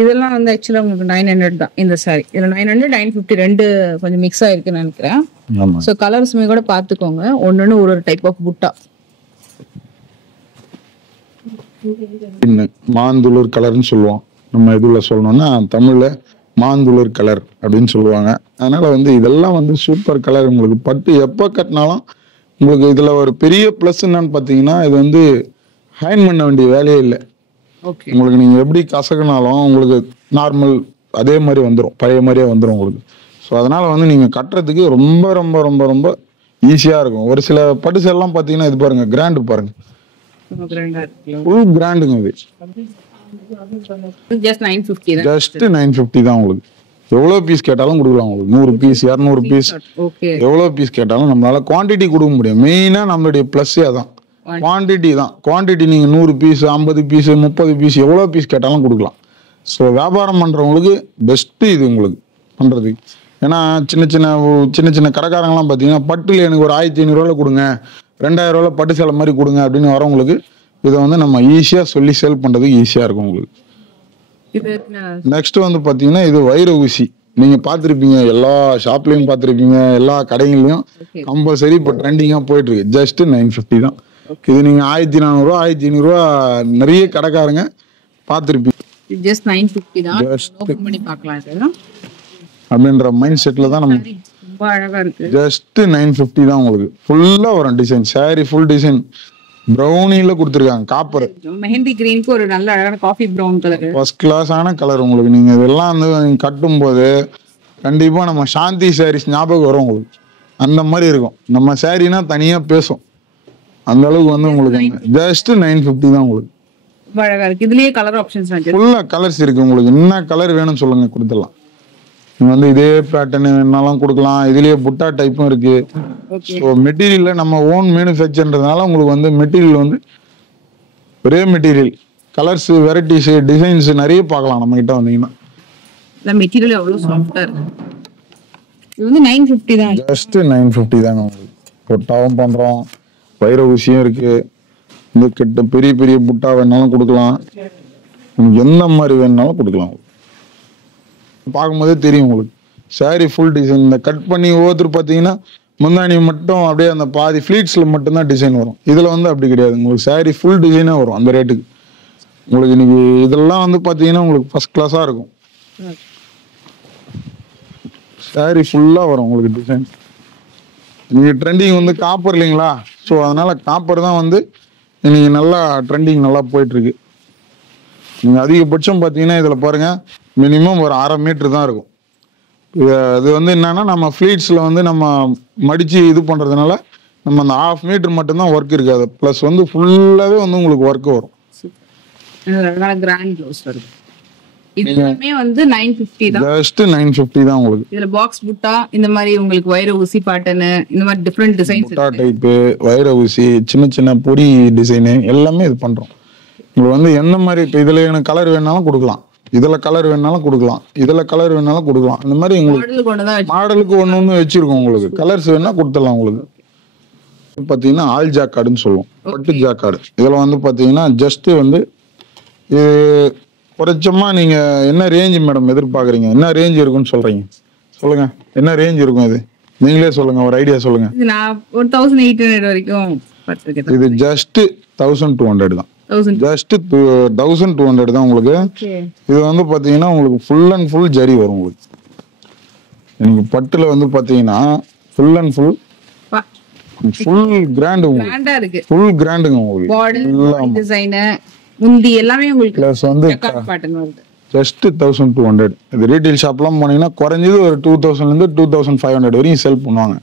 இதெல்லாம் வந்து ஆக்சுவலா உங்களுக்கு 900 தான் இந்த சாரி. இதுல 900 950 ரெண்டு கொஞ்சம் மிக்ஸ் ஆயிருக்குன்னு நினைக்கிறேன். ஆமா. சோ கலர்ஸ்மே கூட பாத்துக்கோங்க. ஒன்னொன்னு ஒரு டைப் ஆஃப் புட்டா. மாந்துளூர் கலர்னு சொல்லுவோம். நம்ம இதுல சொல்லணும்னா தமிழ்ல மாந்துளூர் கலர் அப்படின்னு சொல்லுவாங்க. அதனால வந்து இதெல்லாம் வந்து சூப்பர் கலர் உங்களுக்கு. பட்டு எப்ப கட்டினாலும் உங்களுக்கு இதுல ஒரு பெரிய பிளஸ் என்னன்னு பாத்தீங்கன்னா இது வந்து ஹேண்ட் பண்ண வேண்டிய வேலையே இல்லை. உங்களுக்கு நீங்க எப்படி கசக்குனாலும் உங்களுக்கு நார்மல் அதே மாதிரி வந்துடும், பழைய மாதிரியே வந்துடும் உங்களுக்கு. ஸோ அதனால வந்து நீங்க கட்டுறதுக்கு ரொம்ப ரொம்ப ரொம்ப ரொம்ப ஈஸியா இருக்கும். ஒரு சில பட்டு சேலாம் பாத்தீங்கன்னா இது பாருங்க, கிராண்ட் பாருங்க, ஃபுல் கிராண்டுங்க. இது ஜஸ்ட் 950 தான் உங்களுக்கு. எவ்வளவு பீஸ் கேட்டாலும் கொடுக்கலாம் உங்களுக்கு. 100 பீஸ் 200 பீஸ் எவ்வளவு பீஸ் கேட்டாலும் நம்மளால குவான்டிட்டி கொடுக்க முடியும். மெயினா நம்மளுடைய பிளஸ்ஸே அதான், குவான்டிட்டி தான். குவான்டிட்டி நீங்க 100 பீஸ் 50 பீஸ் 30 பீஸ் எவ்வளவு பீஸ் கேட்டாலும் கொடுக்கலாம். ஸோ வியாபாரம் பண்றவங்களுக்கு பெஸ்ட் இது உங்களுக்கு பண்றதுக்கு. ஏன்னா சின்ன சின்ன கடைக்காரங்களாம் பார்த்தீங்கன்னா பட்டுல எனக்கு ஒரு 1500 கொடுங்க, 2000 பட்டு சேலை மாதிரி கொடுங்க அப்படின்னு வரவங்களுக்கு இதை வந்து நம்ம ஈஸியா சொல்லி சேல் பண்றதுக்கு ஈஸியா இருக்கும் உங்களுக்கு. நெக்ஸ்ட் வந்து பாத்தீங்கன்னா இது வைர ஊசி. நீங்க பாத்திருப்பீங்க, எல்லா ஷாப்லயும் பாத்திருப்பீங்க, எல்லா கடைகள்லயும் கம்பல்சரி இப்போ ட்ரெண்டிங்கா போயிட்டு இருக்கு. ஜஸ்ட் 950 தான். இது நீங்க 1400 1500 நிறைய கடைக்காரங்க பாத்திருப்பீங்க. ஜஸ்ட் 950 தான். ஓபன் பண்ணி பார்க்கலாம். இது அப்படின்ற மைண்ட் செட்ல தான் நம்ம. ரொம்ப அழகா இருக்கு. ஜஸ்ட் 950 தான் உங்களுக்கு. ஃபுல்லா வரும் டிசைன். சாரி ஃபுல் டிசைன் பிரவுனில கொடுத்துருக்காங்க. காப்பர் மெஹந்தி கிரீனுக்கு ஒரு நல்ல அழகான காஃபி பிரவுன் கலர், ஃபர்ஸ்ட் கிளாஸான கலர் உங்களுக்கு. நீங்க இதெல்லாம் வந்து நீங்க கட்டும் போது கண்டிப்பா நம்ம சாந்தி சாரீஸ் ஞாபகம் வரும் உங்களுக்கு. அந்த மாதிரி இருக்கும். நம்ம சாரீனா தனியா பேசும். அந்த அளவுக்கு வந்து உங்களுக்கு ஜஸ்ட் 950 தான் உங்களுக்கு. அழகா இருக்கு. இதுலயே கலர் ஆப்ஷன்ஸ் ஃபுல்லா கலர்ஸ் இருக்கு உங்களுக்கு. என்ன கலர் வேணும்னு சொல்லுங்க, கொடுத்துடலாம். நீங்க வந்து இதே பேட்டர்ன் வேணாலும் கொடுக்கலாம். இதுலயே புட்டா டைப்பும் இருக்கு. ஸோ மெட்டீரியல்ல நம்ம ஓன் மேனுஃபேக்சர்ன்றதுனால உங்களுக்கு வந்து மெட்டீரியல் வந்து ஒரே மெட்டீரியல், கலர்ஸ், வெரைட்டிஸ், டிசைன்ஸ் நிறைய பார்க்கலாம் நம்ம கிட்ட வந்தீங்கன்னா. இந்த மெட்டீரியல் எவ்வளவு சாஃப்டா இருக்கு. இது வந்து 950 தான். ஜஸ்ட் 950 தாங்க உங்களுக்கு. புட்டாவும் பண்றோம், வைர ஊசியும் இருக்கு. இந்த கிட்ட பெரிய பெரிய புட்டா வேணாலும் கொடுக்கலாம், உங்களுக்கு எந்த மாதிரி வேணாலும் கொடுக்கலாம். பார்க்கும்போதே தெரியும் உங்களுக்கு. Sorry full design. இந்த கட் பண்ணி ஒவ்வொருத்தர் பார்த்தீங்கன்னா முந்தானி மட்டும் அப்படியே அந்த பாதி ஃபிளீட்ஸ்ல மட்டும்தான் டிசைன் வரும். இதுல வந்து அப்படி கிடையாது, உங்களுக்கு சாரி ஃபுல் டிசைனே வரும் அந்த ரேட்டுக்கு. உங்களுக்கு இன்னைக்கு இதெல்லாம் வந்து பார்த்தீங்கன்னா உங்களுக்கு ஃபர்ஸ்ட் கிளாஸா இருக்கும். சாரி ஃபுல்லா வரும் உங்களுக்கு டிசைன். நீங்க ட்ரெண்டிங் வந்து காப்பர் இல்லைங்களா, ஸோ அதனால காப்பர் தான் வந்து இன்னைக்கு நல்லா ட்ரெண்டிங் நல்லா போயிட்டு இருக்கு. நீங்க அதிகபட்சம் பார்த்தீங்கன்னா இதுல பாருங்க மினிமம் ஒரு 1/2 மீட்டர் தான் இருக்கும். அது வந்து என்னன்னா நம்ம ஃபிளீட்ஸ்ல வந்து நம்ம மடிச்சு இது பண்றதுனால நம்ம அந்த 1/2 மீட்டர் மட்டும்தான் ஒர்க் இருக்காது. பிளஸ் வந்து ஃபுல்லாவே வந்து உங்களுக்கு ஒர்க் வரும். கிராண்ட் க்ளோஸ் வருது. இதுமே வந்து 950 தான். ஜஸ்ட் 950 தான் உங்களுக்கு. இதுல பாக்ஸ் புட்டா இந்த மாதிரி உங்களுக்கு வைர ஊசி பேட்டர்ன் இந்த மாதிரி டிஃபரெண்ட் டிசைன்ஸ் புட்டா டைப், வைர ஊசி, சின்ன சின்ன பொடி டிசைன் எல்லாமே இது பண்றோம். உங்களுக்கு வந்து எந்த மாதிரி இப்போ இதுல எனக்கு கலர் வேணாலும் கொடுக்கலாம், இதுல கலர் வேணாலும் கொடுக்கலாம், இதுல கலர் வேணாலும் கொடுக்கலாம். இந்த மாதிரி உங்களுக்கு மாடலுக்கு ஒண்ணு வச்சிருக்கோம். உங்களுக்கு கலர்ஸ் வேணா கொடுத்துடலாம். உங்களுக்கு பாத்தீங்கன்னா ஆல் ஜாக்கார்டுன்னு சொல்லுவோம், பட்டு ஜாக்கார்டு. இதுல வந்து பாத்தீங்கன்னா ஜஸ்ட் வந்து இது குறைச்சமா நீங்க என்ன ரேஞ்ச் மேடம் எதிர்பார்க்குறீங்க, என்ன ரேஞ்ச் இருக்குன்னு சொல்றீங்க சொல்லுங்க. என்ன ரேஞ்ச் இருக்கும் இது நீங்களே சொல்லுங்க, ஒரு ஐடியா சொல்லுங்க. நான் 1800 வரைக்கும் பார்த்திருக்கேன். இது ஜஸ்ட் 1200 தான். ஜஸ்ட் 1200 தான் உங்களுக்கு. இது வந்து பாத்தீங்கன்னா உங்களுக்கு ஃபுல் அண்ட் ஃபுல் ஜரி வரும். உங்களுக்கு எனக்கு பட்டுல வந்து பாத்தீங்கன்னா ஃபுல் அண்ட் ஃபுல் கிராண்ட், உங்களுக்கு ஃபுல் கிராண்டுங்க. உங்களுக்கு டிசைன் முந்தி எல்லாமே உங்களுக்கு பிளஸ் வந்து பேட்டர்ன் வருது. ஜஸ்ட் 1200. இது ரீட்டைல் ஷாப்லாம் போனீங்கன்னா குறைஞ்சது ஒரு 2000 இருந்து 2500 வரையும் செல் பண்ணுவாங்க.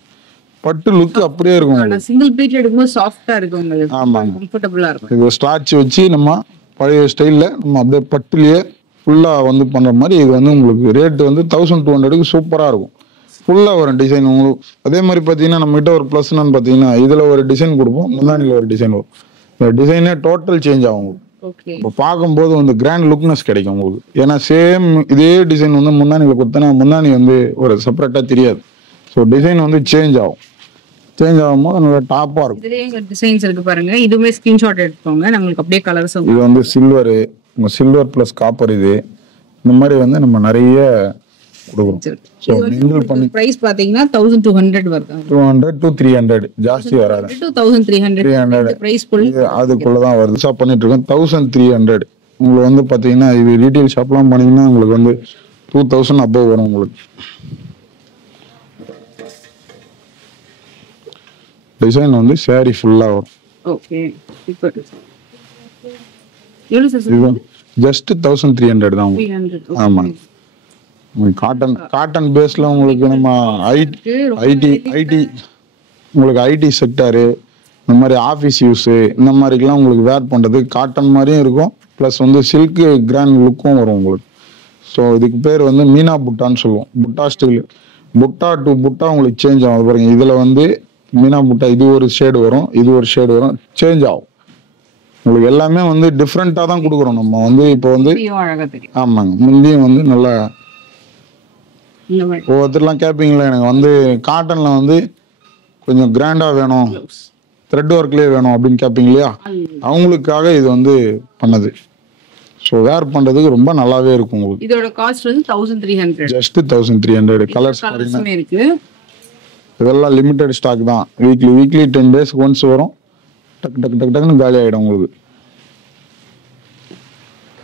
பட்டு லுக் அப்படியே இருக்கும். சிங்கிள் பீட் எடுக்கும்போது சாஃப்ட்டா இருக்கும் உங்களுக்கு. ஆமாங்க, கம்ஃபர்ட்டபிளா இருக்கும். இது ஸ்டார்ச் வச்சு நம்ம பழைய ஸ்டைல்ல நம்ம அப்படியே பட்டுலயே ஃபுல்லா வந்து பண்ற மாதிரி. இது வந்து உங்களுக்கு ரேட் வந்து 1200க்கு சூப்பரா இருக்கும். ஃபுல்லா வரும் டிசைன் உங்களுக்கு. அதே மாதிரி பாத்தீங்கன்னா நம்ம கிட்ட ஒரு பிளஸ் என்னன்னு பாத்தீங்கன்னா இதுல ஒரு டிசைன் கொடுப்போம், முந்தானில ஒரு டிசைன் வரும். இந்த டிசைனே டோட்டல் சேஞ்ச் ஆகும். இப்போ பார்க்கும்போது வந்து கிராண்ட் லுக்னஸ் கிடைக்கும் உங்களுக்கு. ஏன்னா சேம் இதே டிசைன் வந்து முந்தானில கொடுத்தா முந்தானி வந்து ஒரு செப்பரேட்டா தெரியாது. ஸோ டிசைன் வந்து சேஞ்ச் ஆகும். சேஞ்ச் ஆகும்போது நல்லா டாப்பா இருக்கும். இதுலயே டிசைன்ஸ் இருக்கு பாருங்க. இதுமே ஸ்கிரீன்ஷாட் எடுத்துக்கோங்க. நம்மளுக்கு அப்படியே கலர்ஸ். இது வந்து சில்வர் பிளஸ் காப்பர். இது இந்த மாதிரி வந்து நம்ம நிறைய கொடுக்குறோம். ஸோ மிங்கிள் பண்ணி பிரைஸ் பாத்தீங்கன்னா 1200 வருது. 200 to 300 ஜாஸ்தி வராது. 2300 பிரைஸ் அதுக்குள்ளதான் வருது. ஷாப் பண்ணிட்டு இருக்கோம் 1300. உங்களுக்கு வந்து பாத்தீங்கன்னா இது ரீட்டைல் ஷாப்லாம் பண்ணீங்கன்னா உங்களுக்கு வந்து 2000 above வரும். உங்களுக்கு டிசைன் வந்து சாரி ஃபுல்லா வரும். Okay, super. எவ்வளவு சார்? ஜஸ்ட் 1300 தான் உங்களுக்கு. ஆமா, காட்டன் பேஸ்ல உங்களுக்கு நம்ம ஐடி உங்களுக்கு ஐடி செக்டாரு இந்த மாதிரி ஆஃபீஸ் யூஸ் இந்த மாதிரிக்கெல்லாம் உங்களுக்கு வேர் பண்றது காட்டன் மாதிரியும் இருக்கும். பிளஸ் வந்து சில்க் கிராண்ட் லுக்கும் வரும் உங்களுக்கு. ஸோ இதுக்கு பேர் வந்து மீனா புட்டான்னு சொல்லுவோம். புட்டா ஸ்டைல், புட்டா டு புட்டா உங்களுக்கு சேஞ்ச் ஆகும். பாருங்க இதுல வந்து மீனா புட்டா இது ஒரு ஷேடு வரும், இது ஒரு ஷேடு வரும், சேஞ்ச் ஆகும். உங்களுக்கு எல்லாமே வந்து டிஃப்ரெண்டா தான் கொடுக்குறோம் நம்ம வந்து. இப்போ வந்து ஆமாங்க, முந்தியும் வந்து நல்லா ஒவ்வொருத்தர்லாம் கேட்பீங்களா எனக்கு வந்து காட்டன்ல வந்து கொஞ்சம் கிராண்டா வேணும், த்ரெட் ஒர்க்லயே வேணும் அப்படின்னு கேட்பீங்க இல்லையா, அவங்களுக்காக இது வந்து பண்ணது. ஸோ வேர் பண்றதுக்கு ரொம்ப நல்லாவே இருக்கும் உங்களுக்கு. இதோட காஸ்ட் வந்து 1300. ஜஸ்ட் 1300. கலர்ஸ் இருக்கு. இதெல்லாம் லிமிடெட் ஸ்டாக் தான். வீக்லி 10 days ஒன்ஸ் வரும். டக்குன்னு காலி ஆயிடும் உங்களுக்கு.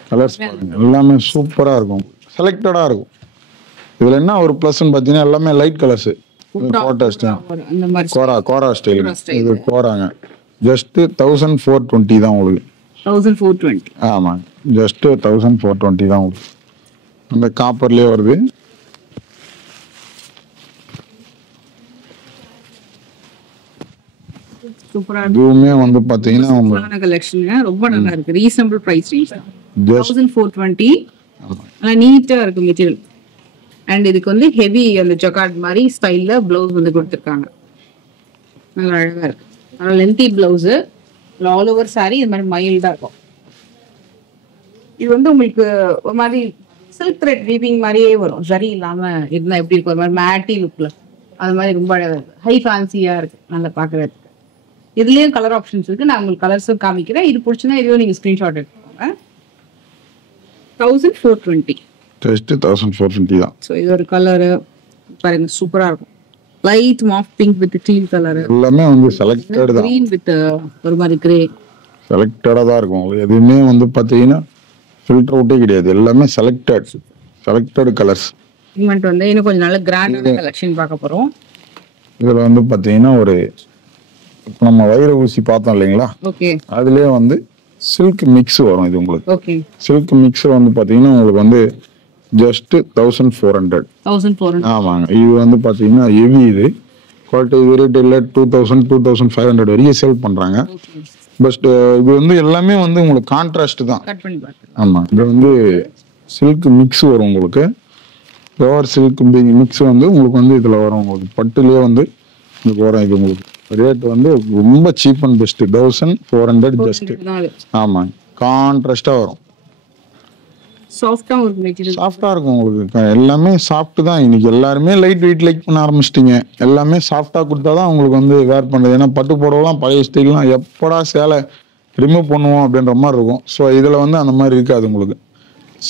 கலர்ஸ் எல்லாமே சூப்பரா இருக்கும், செலக்டடா இருக்கும். இதுல என்ன ஒரு பிளஸ்ன்னு பாத்தீங்கன்னா எல்லாமே லைட் கலர்ஸ். கோரா ஸ்டைல். இது கோராங்க. ஜஸ்ட் 1420 தான் உங்களுக்கு. 1420. ஆமாங்க, ஜஸ்ட் 1420 தான் உங்களுக்கு. அந்த காப்பர்லயே வருது. சூப்பரா இதுவுமே வந்து பாத்தீங்கன்னா உங்களுக்கு கலெக்ஷன் ரொம்ப நல்லா இருக்கு. Reasonable price range. 1420. நீட்டா இருக்கு மெட்டீரியல். அண்ட் இதுக்கு வந்து ஹெவி அந்த ஜக்கார்ட் மாதிரி ஸ்டைல்ல பிளவுஸ் வந்து கொடுத்துருக்காங்க. நல்லா அழகா இருக்கு. Lengthy blouse. All over sorry இது மாதிரி மைல்டா இருக்கும். இது வந்து உங்களுக்கு ஒரு மாதிரி சில்க் த்ரெட் வீவிங் மாதிரியே வரும். ஜரி இல்லாம இருந்தா எப்படி இருக்கும், ஒரு மாதிரி மேட்டி லுக்ல அது மாதிரி ரொம்ப ஹை ஃபேன்சியா இருக்கு நல்லா பாக்குறதுக்கு. இதுலயும் கலர் ஆப்ஷன்ஸ் இருக்கு. நான் உங்களுக்கு கலர்ஸும் காமிக்கிறேன். இது பிடிச்சுன்னா இதுவும் நீங்க ஸ்கிரீன்ஷாட் எடுத்துக்கோங்க. 1420. ஜஸ்ட் 1420 தான். ஸோ இது ஒரு கலரு பாருங்க, சூப்பரா இருக்கும். Light Maaf pink with deal colour. எல்லாமே வந்து செலக்டட் தான். கிரீன் வித் ஒரு மாதிரி கிரே. செலக்டடா தான் இருக்கும். எதுவுமே வந்து பாத்தீங்கன்னா ஃபில்டர் அவுட்டே கிடையாது. எல்லாமே செலக்டட் கலர்ஸ். இவன்ட் வந்து இன்னும் கொஞ்சம் நல்ல கிராண்டான கலெக்ஷன் பார்க்க போறோம். இதுல வந்து பாத்தீங்கன்னா ஒரு நம்ம வைர ஊசி பார்த்தோம் இல்லைங்களா, ஓகே, அதுலயே வந்து சில்க் மிக்ஸ் வரும். இது உங்களுக்கு ஓகே, சில்க் மிக்ஸ் வந்து பாத்தீங்கன்னா உங்களுக்கு வந்து ஜஸ்ட் 1400. ஆமாங்க. இது வந்து பாத்தீங்கன்னா ஹெவி. இது குவாலிட்டி ரேட் 2000 2500 வரைக்கும் சேல் பண்றாங்க. பட் இது வந்து எல்லாமே வந்து உங்களுக்கு கான்ட்ராஸ்ட் தான். கட் பண்ணி பாருங்க. ஆமா, இது வந்து சில்க் மிக்ஸ் வரும் உங்களுக்கு. பியூர் சில்க் மிக்ஸ் வந்து உங்களுக்கு வந்து இதுல வரும். உங்களுக்கு பட்டுலயே வந்து உங்களுக்கு வரும். இது உங்களுக்கு ரேட் வந்து ரொம்ப சீப் அண்ட் பெஸ்ட் 1400 ஜஸ்ட். ஆமா, கான்ட்ராஸ்டா வரும். சாஃப்ட்டா ஒரு மெட்டீரியல், சாஃப்டா இருக்கும் உங்களுக்கு. எல்லாமே சாஃப்ட் தான். இன்னைக்கு எல்லாருமே லைட் வெயிட் லைக் பண்ண ஆரம்பிச்சிட்டீங்க. எல்லாமே சாஃப்டா கொடுத்தாதான் உங்களுக்கு வந்து வேர் பண்றது. ஏன்னா பட்டு புடவைலாம் பழைய ஸ்டைல்லாம் எப்படா சேலை ரிமூவ் பண்ணுவோம் அப்படின்ற மாதிரி இருக்கும். ஸோ இதுல வந்து அந்த மாதிரி இருக்காது. உங்களுக்கு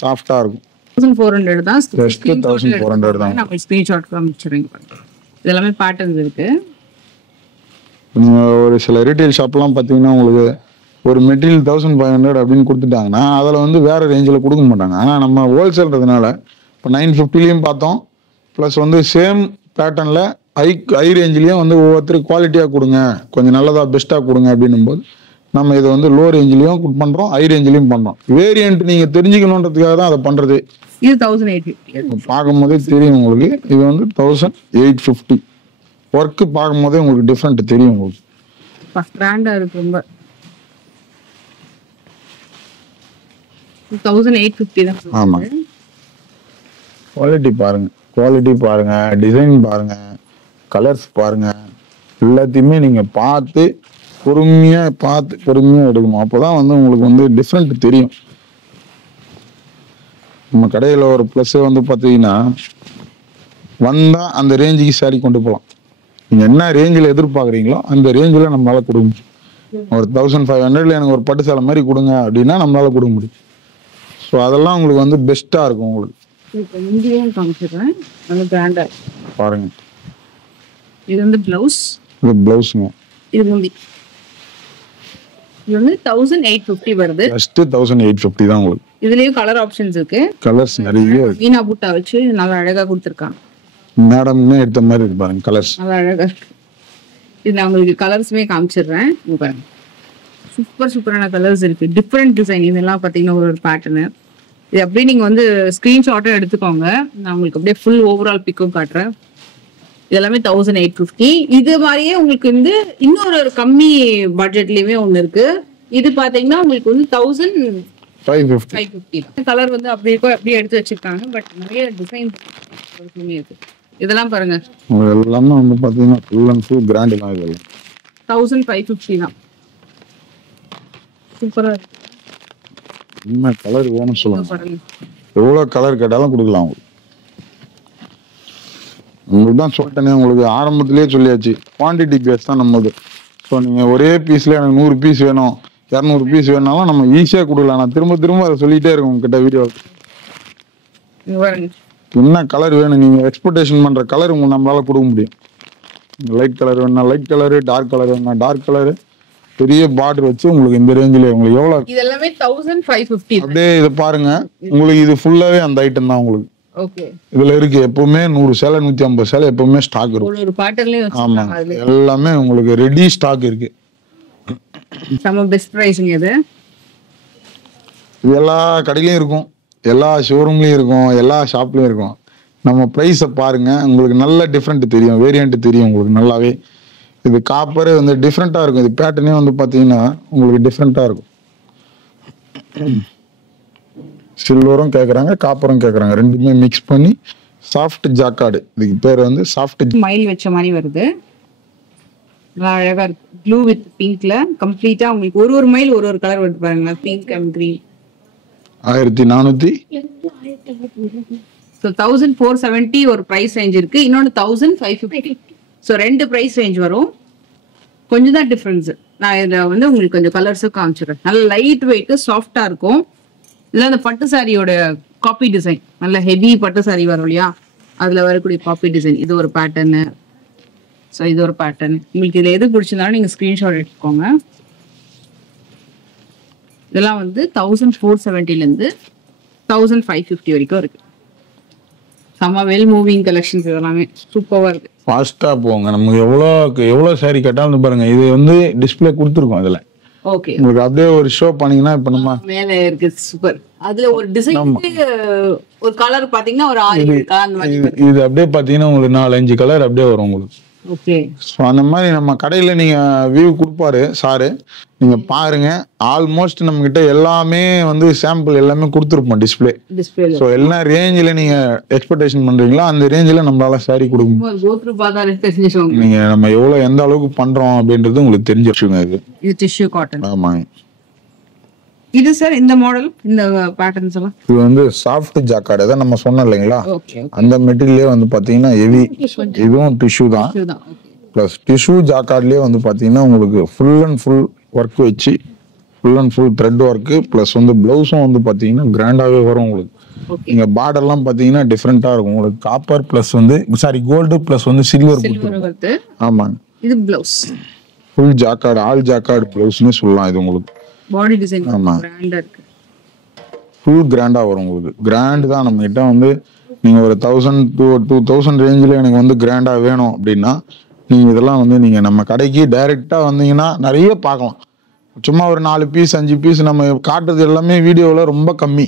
சாஃப்டா இருக்கும். 1400 தான். ஜஸ்ட் 1400 தான். நான் உங்களுக்கு ஸ்கிரீன்ஷாட் காமிச்சிடுறேன். இதெல்லாமே பேட்டர்ன்ஸ் இருக்கு. ஒரு சில ரீட்டைல் ஷாப்லாம் பார்த்தீங்கன்னா உங்களுக்கு ஒரு மெட்டீரியல் 1500 அப்படின்னு கொடுத்துட்டாங்கன்னா அதில் வந்து வேற ரேஞ்சில் கொடுக்க மாட்டாங்க. ஆனால் நம்ம ஹோல்சேல்றதுனால இப்போ 950லையும் பார்த்தோம். ப்ளஸ் வந்து சேம் பேட்டர்னில் ஹை ரேஞ்சிலையும் வந்து ஒவ்வொருத்தருக்கு குவாலிட்டியாக கொடுங்க, கொஞ்சம் நல்லதாக பெஸ்ட்டாக கொடுங்க அப்படின்னும் போது நம்ம இதை வந்து லோ ரேஞ்சிலையும் பண்ணுறோம், ஹை ரேஞ்சிலையும் பண்ணுறோம். வேரியன்ட் நீங்கள் தெரிஞ்சுக்கணுன்றதுக்காக தான் அதை பண்ணுறது. இது 1850. பார்க்கும் போதே தெரியும் உங்களுக்கு. இது வந்து 1850. ஒர்க்கு பார்க்கும் போதே உங்களுக்கு டிஃப்ரெண்ட் தெரியும். உங்களுக்கு கிராண்டா இருக்கு ரொம்ப. 1850 தான். ஆமா, குவாலிட்டி பாருங்க, டிசைன் பாருங்க, கலர்ஸ் பாருங்க, எல்லாத்தையுமே நீங்க பார்த்து பொறுமையா எடுக்கணும். அப்போதான் வந்து உங்களுக்கு வந்து டிஃப்ரெண்ட் தெரியும். நம்ம கடையில ஒரு பிளஸ் வந்து பாத்தீங்கன்னா வந்தா அந்த ரேஞ்சுக்கு சாரி கொண்டு போகலாம். நீங்க என்ன ரேஞ்சில் எதிர்பார்க்குறீங்களோ அந்த ரேஞ்சில் நம்மளால கொடுக்க முடியும். ஒரு 1500 எனக்கு ஒரு பட்டு சேலை மாதிரி கொடுங்க அப்படின்னா நம்மளால கொடுக்க முடியும். ஸோ அதெல்லாம் உங்களுக்கு வந்து பெஸ்டா இருக்கும். உங்களுக்கு இங்கேயும் காமிச்சிடுறேன். நல்ல பிராண்டா பாருங்க. இது வந்து பிளவுஸ். இது பிளவுஸ்ங்க. இது முந்தி. இது வந்து 1850 வருது. ஜஸ்ட் 1850 தான் உங்களுக்கு. இதுலயும் கலர் ஆப்ஷன்ஸ் இருக்கு. கலர்ஸ் நிறைய இருக்கு. வீணா பூட்டா வச்சு நல்லா அழகா கொடுத்துருக்காங்க. மேடம்னே எடுத்த மாதிரி இருக்கு பாருங்க. கலர்ஸ் நல்லா அழகா இருக்கு. இது நான் உங்களுக்கு கலர்ஸுமே காமிச்சிடுறேன். பாருங்க, சூப்பரான கலர்ஸ் இருக்கு. Different design. இதெல்லாம் பாத்தீங்கன்னா ஒரு பேட்டர்னு. இது அப்படியே நீங்க வந்து ஸ்கிரீன்ஷாட்டும் எடுத்துக்கோங்க. நான் உங்களுக்கு அப்படியே ஃபுல் ஓவரால் பிக்கும் காட்டுறேன். இதெல்லாமே 1850. இது மாதிரியே உங்களுக்கு வந்து இன்னொரு கம்மி பட்ஜெட்லயுமே ஒண்ணு இருக்கு. இது பாத்தீங்கன்னா உங்களுக்கு வந்து 1550. கலர் வந்து அப்படியே எடுத்து வச்சிருக்காங்க. பட் நிறைய டிசைன் இருக்கு. இதெல்லாம் பாருங்க, எல்லாமே வந்து பாத்தீங்கன்னா ஃபுல் அண்ட் ஃபுல் பிராண்ட் தான். இது 1550 தான். சூப்பரா இருக்கு. என்ன கலர் வேணும்னு சொல்லுங்க. பாருங்க, எவ்வளவு கலர் கேட்டாலும் கொடுக்கலாம். உங்களுக்கு தான் சொல்லிட்டேனே, உங்களுக்கு ஆரம்பத்திலேயே சொல்லியாச்சு. குவான்டிட்டி பேஸ் தான் நம்மது. ஸோ நீங்க ஒரே பீஸ்ல எனக்கு 100 பீஸ் வேணும், 200 பீஸ் வேணாலும் நம்ம ஈஸியா கொடுக்கலாம். நான் திரும்ப அதை சொல்லிட்டே இருக்கேன் உங்ககிட்ட வீடியோ. என்ன கலர் வேணும், நீங்க எக்ஸ்பெக்டேஷன் பண்ற கலர் நம்மளால கொடுக்க முடியும். லைட் கலர் வேணா லைட் கலரு, டார்க் கலர் வேணா டார்க் கலரு, பெரிய பார்டர் வச்சு உங்களுக்கு இந்த ரேஞ்சில உங்களுக்கு எவ்வளவு. இதெல்லாமே 1550. அப்படியே இதை பாருங்க, உங்களுக்கு இது ஃபுல்லாவே அந்த ஐட்டம் தான் உங்களுக்கு. ஓகே, இதுல இருக்கு எப்பவுமே 100 சேலை 150 சேலை எப்பவுமே ஸ்டாக் இருக்கும். ஒரு பேட்டர்ன்லயே ஆமா, வச்சிருக்காங்க. எல்லாமே உங்களுக்கு ரெடி ஸ்டாக் இருக்கு. சம பெஸ்ட் பிரைஸ்ங்க இது. இது எல்லா கடையிலயும் இருக்கும், எல்லா ஷோரூம்லயும் இருக்கும், எல்லா ஷாப்லயும் இருக்கும். நம்ம பிரைஸை பாருங்க, உங்களுக்கு நல்ல டிஃப்ரெண்ட் தெரியும், வேரியன்ட் தெரியும் உங்களுக்கு நல்லாவே. இது காப்பர் வந்து டிஃப்ரெண்டா இருக்கும். இது பேட்டர்னே வந்து பாத்தீங்கன்னா உங்களுக்கு டிஃப்ரெண்டா இருக்கும். சில்வரும் கேக்குறாங்க, காப்பரும் கேக்குறாங்க, ரெண்டுமே மிக்ஸ் பண்ணி சாஃப்ட் ஜாக்கார்டு. இதுக்கு பேர் வந்து சாஃப்ட். மயில் வச்ச மாதிரி வருது. நல்லா அழகா இருக்கு. ப்ளூ வித் பிங்க்ல கம்ப்ளீட்டா உங்களுக்கு ஒரு மயில் ஒரு கலர் வருது பாருங்க. Pink and green 1400. ஸோ 1470 ஒரு ப்ரைஸ் ரேஞ்ச் இருக்கு, இன்னொன்று 1550. ஸோ 2 ப்ரைஸ் ரேஞ்ச் வரும், கொஞ்சம் தான் டிஃப்ரென்ஸ். நான் இதில் வந்து உங்களுக்கு கொஞ்சம் கலர்ஸும் காமிச்சிடுறேன். நல்ல லைட் வெயிட்டு சாஃப்டா இருக்கும். இதில் அந்த பட்டு சாரியோட காப்பி டிசைன், நல்ல ஹெவி பட்டு சாரி வரும் இல்லையா, அதில் வரக்கூடிய காப்பி டிசைன். இது ஒரு பேட்டர்னு, ஸோ இது ஒரு பேட்டர்ன். உங்களுக்கு இதில் எது பிடிச்சிருந்தாலும் நீங்கள் ஸ்க்ரீன்ஷாட் எடுத்துக்கோங்க. இதெல்லாம் வந்து 1470லேருந்து 1550 வரைக்கும் இருக்கு. செம்ம வெல் மூவிங் கலெக்ஷன்ஸ், இதெல்லாமே சூப்பராக இருக்கு. ஃபாஸ்டா போங்க. நமக்கு எவ்வளோ சாரி கட்டாலும் பாருங்க, இது வந்து டிஸ்பிளே கொடுத்துருக்கோம். அதில் ஓகே, உங்களுக்கு அப்படியே ஒரு ஷோ பண்ணீங்கன்னா இப்போ நம்ம மேலே இருக்கு. சூப்பர். அதுல ஒரு டிசைன், ஒரு கலர் பாத்தீங்கன்னா ஒரு 6 அந்த மாதிரி. இது அப்படியே பார்த்தீங்கன்னா உங்களுக்கு 4-5 கலர் அப்படியே வரும் உங்களுக்கு. ஓகே, ஸோ அந்த மாதிரி நம்ம கடையில் நீங்கள் வியூ கொடுப்பாரு சாரு, நீங்கள் பாருங்க. ஆல்மோஸ்ட் நம்ம கிட்ட எல்லாமே வந்து சாம்பிள் எல்லாமே கொடுத்துருப்போம் டிஸ்பிளே. ஸோ எல்லா ரேஞ்சில் நீங்கள் எக்ஸ்பெக்டேஷன் பண்ணுறீங்களோ அந்த ரேஞ்சில் நம்மளால சாரி கொடுக்கும். கோத்ரூ பார்த்தாலே தெரிஞ்சுக்கோங்க நீங்கள் நம்ம எவ்வளோ எந்த அளவுக்கு பண்ணுறோம் அப்படின்றது உங்களுக்கு தெரிஞ்சிருச்சுங்க. இது டிஷ்யூ காட்டன். ஆமாங்க. இது சார் இந்த மாடல், இந்த பேட்டர்ன்ஸ் எல்லாம் இது வந்து சாஃப்ட் ஜாக்கார்டு தான் நம்ம சொன்னோம் இல்லைங்களா, ஓகே. அந்த மெட்டீரியலே வந்து பார்த்தீங்கன்னா ஹெவி. இதுவும் டிஷ்யூ தான், இதுதான். ப்ளஸ் டிஷ்யூ ஜாக்கார்ட்லேயே வந்து பார்த்தீங்கன்னா உங்களுக்கு ஃபுல் அண்ட் ஃபுல் ஒர்க் வச்சு full and full thread work, plus வந்து ப்ளவுஸும் வந்து பார்த்தீங்கன்னா கிராண்டாகவே வரும் உங்களுக்கு. இங்கே பார்டர்லாம் பார்த்தீங்கன்னா டிஃப்ரெண்ட்டாக இருக்கும் உங்களுக்கு. காப்பர் ப்ளஸ் வந்து கோல்டு ப்ளஸ் வந்து சில்வர். ஆமாங்க. இது blouse full jacquard, all jacquard ப்ளவுஸ்னு சொல்லலாம். இது உங்களுக்கு பாடி டிசைன் ஆமா கிராண்டா இருக்கு, ஃபுல் கிராண்டா வரும் உங்களுக்கு. கிராண்ட் தான் நம்ம கிட்ட வந்து நீங்க ஒரு 1000 to 2000 ரேஞ்சில் எனக்கு வந்து கிராண்டா வேணும் அப்படின்னா நீங்க இதெல்லாம் வந்து நீங்க நம்ம கடைக்கு டைரக்டா வந்தீங்கன்னா நிறைய பார்க்கலாம். சும்மா ஒரு 4 பீஸ் 5 பீஸ் நம்ம காட்டுறது எல்லாமே வீடியோல ரொம்ப கம்மி.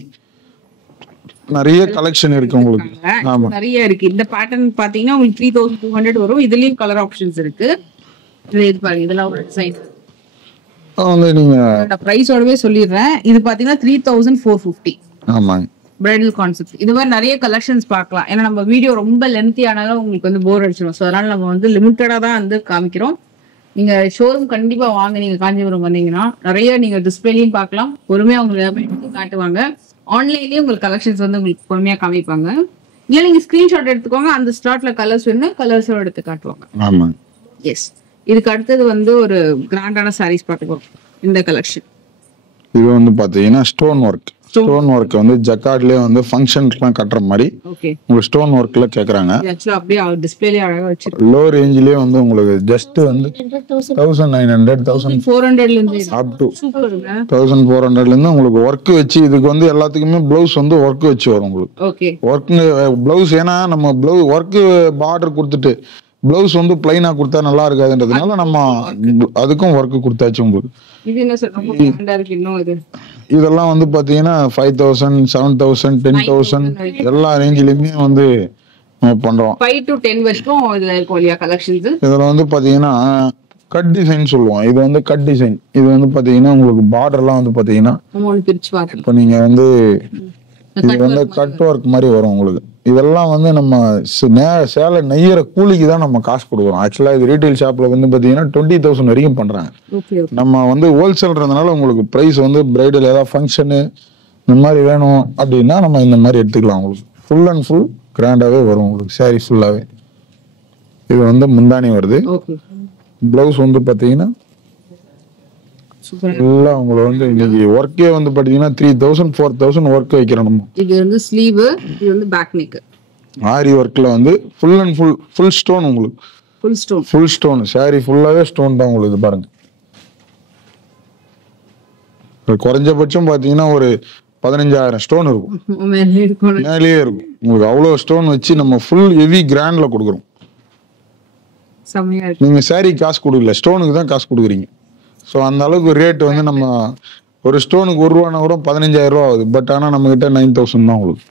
நிறைய கலெக்ஷன் இருக்கு உங்களுக்கு. ஆமா, நிறைய இருக்கு. இந்த பேட்டர்ன் பாத்தீங்கன்னா உங்களுக்கு 3200 வரும். இதுலயும் கலர் ஆப்ஷன்ஸ் இருக்கு. இது பாருங்க, இதெல்லாம் ஒரு டிசைன் வந்து நீங்க பிரைஸோடவே சொல்லிடுறேன். இது பாத்தீங்கன்னா 3450. ஆமாங்க, பிரைடல் கான்செப்ட். இது மாதிரி நிறைய கலெக்ஷன்ஸ் பார்க்கலாம். ஏன்னா நம்ம வீடியோ ரொம்ப லென்த்தி ஆனாலும் உங்களுக்கு வந்து போர் அடிச்சிடும். ஸோ அதனால நம்ம வந்து லிமிட்டடா தான் வந்து காமிக்கிறோம். நீங்க ஷோரூம் கண்டிப்பா வாங்க. நீங்க காஞ்சிபுரம் வந்தீங்கன்னா நிறைய நீங்க டிஸ்பிளேலையும் பார்க்கலாம், பொறுமையா உங்களுக்கு காட்டுவாங்க. ஆன்லைன்லயும் உங்களுக்கு கலெக்ஷன்ஸ் வந்து உங்களுக்கு பொறுமையா காமிப்பாங்க. இல்ல நீங்க ஸ்கிரீன்ஷாட் எடுத்துக்கோங்க, அந்த ஸ்லாட்ல கலர்ஸ் வேணும், கலர்ஸோட எடுத்து காட்டுவாங்க. ஆமாங்க. எஸ். இதுக்கு அடுத்தது வந்து ஒரு கிராண்டான சாரீஸ் பார்த்துக்கோம். இந்த கலெக்ஷன் இது வந்து பாத்தீங்கன்னா ஸ்டோன் ஒர்க். ஸ்டோன் ஒர்க் வந்து ஜக்கார்ட்லயே வந்து ஃபங்க்ஷன்ஸ்லாம் கட்டுற மாதிரி உங்களுக்கு ஸ்டோன் ஒர்க்ல கேக்குறாங்க. ஆக்சுவலா அப்படியே டிஸ்ப்ளேல அழகா வச்சிருக்காங்க. லோ ரேஞ்சிலே வந்து உங்களுக்கு ஜஸ்ட் வந்து 1900 1400 ல இருந்து அப் டு சூப்பர்ங்க. 1400 ல இருந்து உங்களுக்கு ஒர்க் வச்சு இதுக்கு வந்து எல்லாத்துக்குமே ப்ளவுஸ் வந்து ஒர்க் வச்சு வரும் உங்களுக்கு. ஓகே. ஒர்க் ப்ளவுஸ் ஏன்னா நம்ம ப்ளவுஸ் ஒர்க் பார்டர் கொடுத்துட்டு ப்ளவுஸ் வந்து பிளைனா கொடுத்தா நல்லா இருக்காதுன்றதுனால நம்ம அதுக்கும் ஒர்க் கொடுத்தாச்சு உங்களுக்கு. இது என்ன சார் ரொம்ப கிராண்டா இருக்கு இன்னும். இதெல்லாம் வந்து பாத்தீங்கன்னா 5000 7000 10000 எல்லா ரேஞ்சிலுமே வந்து பண்றோம். 5 to 10 வரைக்கும் இதுல இருக்கும் இல்லையா கலெக்ஷன்ஸ். இதுல வந்து பாத்தீங்கன்னா கட் டிசைன் சொல்லுவோம். இது வந்து கட் டிசைன். இது வந்து பாத்தீங்கன்னா உங்களுக்கு பார்டர்லாம் வந்து பாத்தீங்கன்னா பிரிச்சு பாருங்க. இப்போ நீங்க வந்து இது வந்து கட் ஒர்க் மாதிரி வரும் உங்களுக்கு. இதெல்லாம் வந்து நம்ம சேலை நெய்யற கூலிக்கு தான் நம்ம காசு கொடுக்குறோம். ஆக்சுவலா இது ரீட்டைல் ஷாப்ல வந்து பாத்தீங்கன்னா 20,000 வரைக்கும் பண்றாங்க. நம்ம வந்து ஹோல்சேல்ன்றதுனால உங்களுக்கு பிரைஸ் வந்து பிரைடல் ஏதாவது ஃபங்க்ஷனு இந்த மாதிரி வேணும் அப்படின்னா நம்ம இந்த மாதிரி எடுத்துக்கலாம். உங்களுக்கு ஃபுல் அண்ட் ஃபுல் கிராண்டாவே வரும் உங்களுக்கு. சாரி ஃபுல்லாவே இது வந்து முந்தானி வருது. பிளவுஸ் வந்து பாத்தீங்கன்னா எல்லாம் உங்களுக்கு வந்து இன்னைக்கு ஒர்க்கே வந்து பாத்தீங்கன்னா 3000 4000 ஒர்க் வைக்கிறோம் நம்ம. இது வந்து ஸ்லீவ், இது வந்து பேக் நெக். ஆரி ஒர்க்ல வந்து ஃபுல் அண்ட் ஃபுல் ஸ்டோன் உங்களுக்கு. ஃபுல் ஸ்டோன் சாரி ஃபுல்லாவே ஸ்டோன் தான் உங்களுக்கு. இது பாருங்க, குறைஞ்சபட்சம் பாத்தீங்கன்னா ஒரு 15000 ஸ்டோன் இருக்கும், மேலேயே இருக்கும் உங்களுக்கு. அவ்வளவு ஸ்டோன் வச்சு நம்ம ஃபுல் ஹெவி கிராண்ட்ல கொடுக்குறோம். நீங்க சாரி காசு கொடுக்கல, ஸ்டோனுக்கு தான் காசு கொடுக்குறீங்க. ஸோ அந்த அளவுக்கு ரேட் வந்து நம்ம ஒரு ஸ்டோனுக்கு 1 ரூபானா கூட 15000 ரூபா ஆகுது. பட் ஆனால் நம்ம கிட்ட 9000 தான் உங்களுக்கு.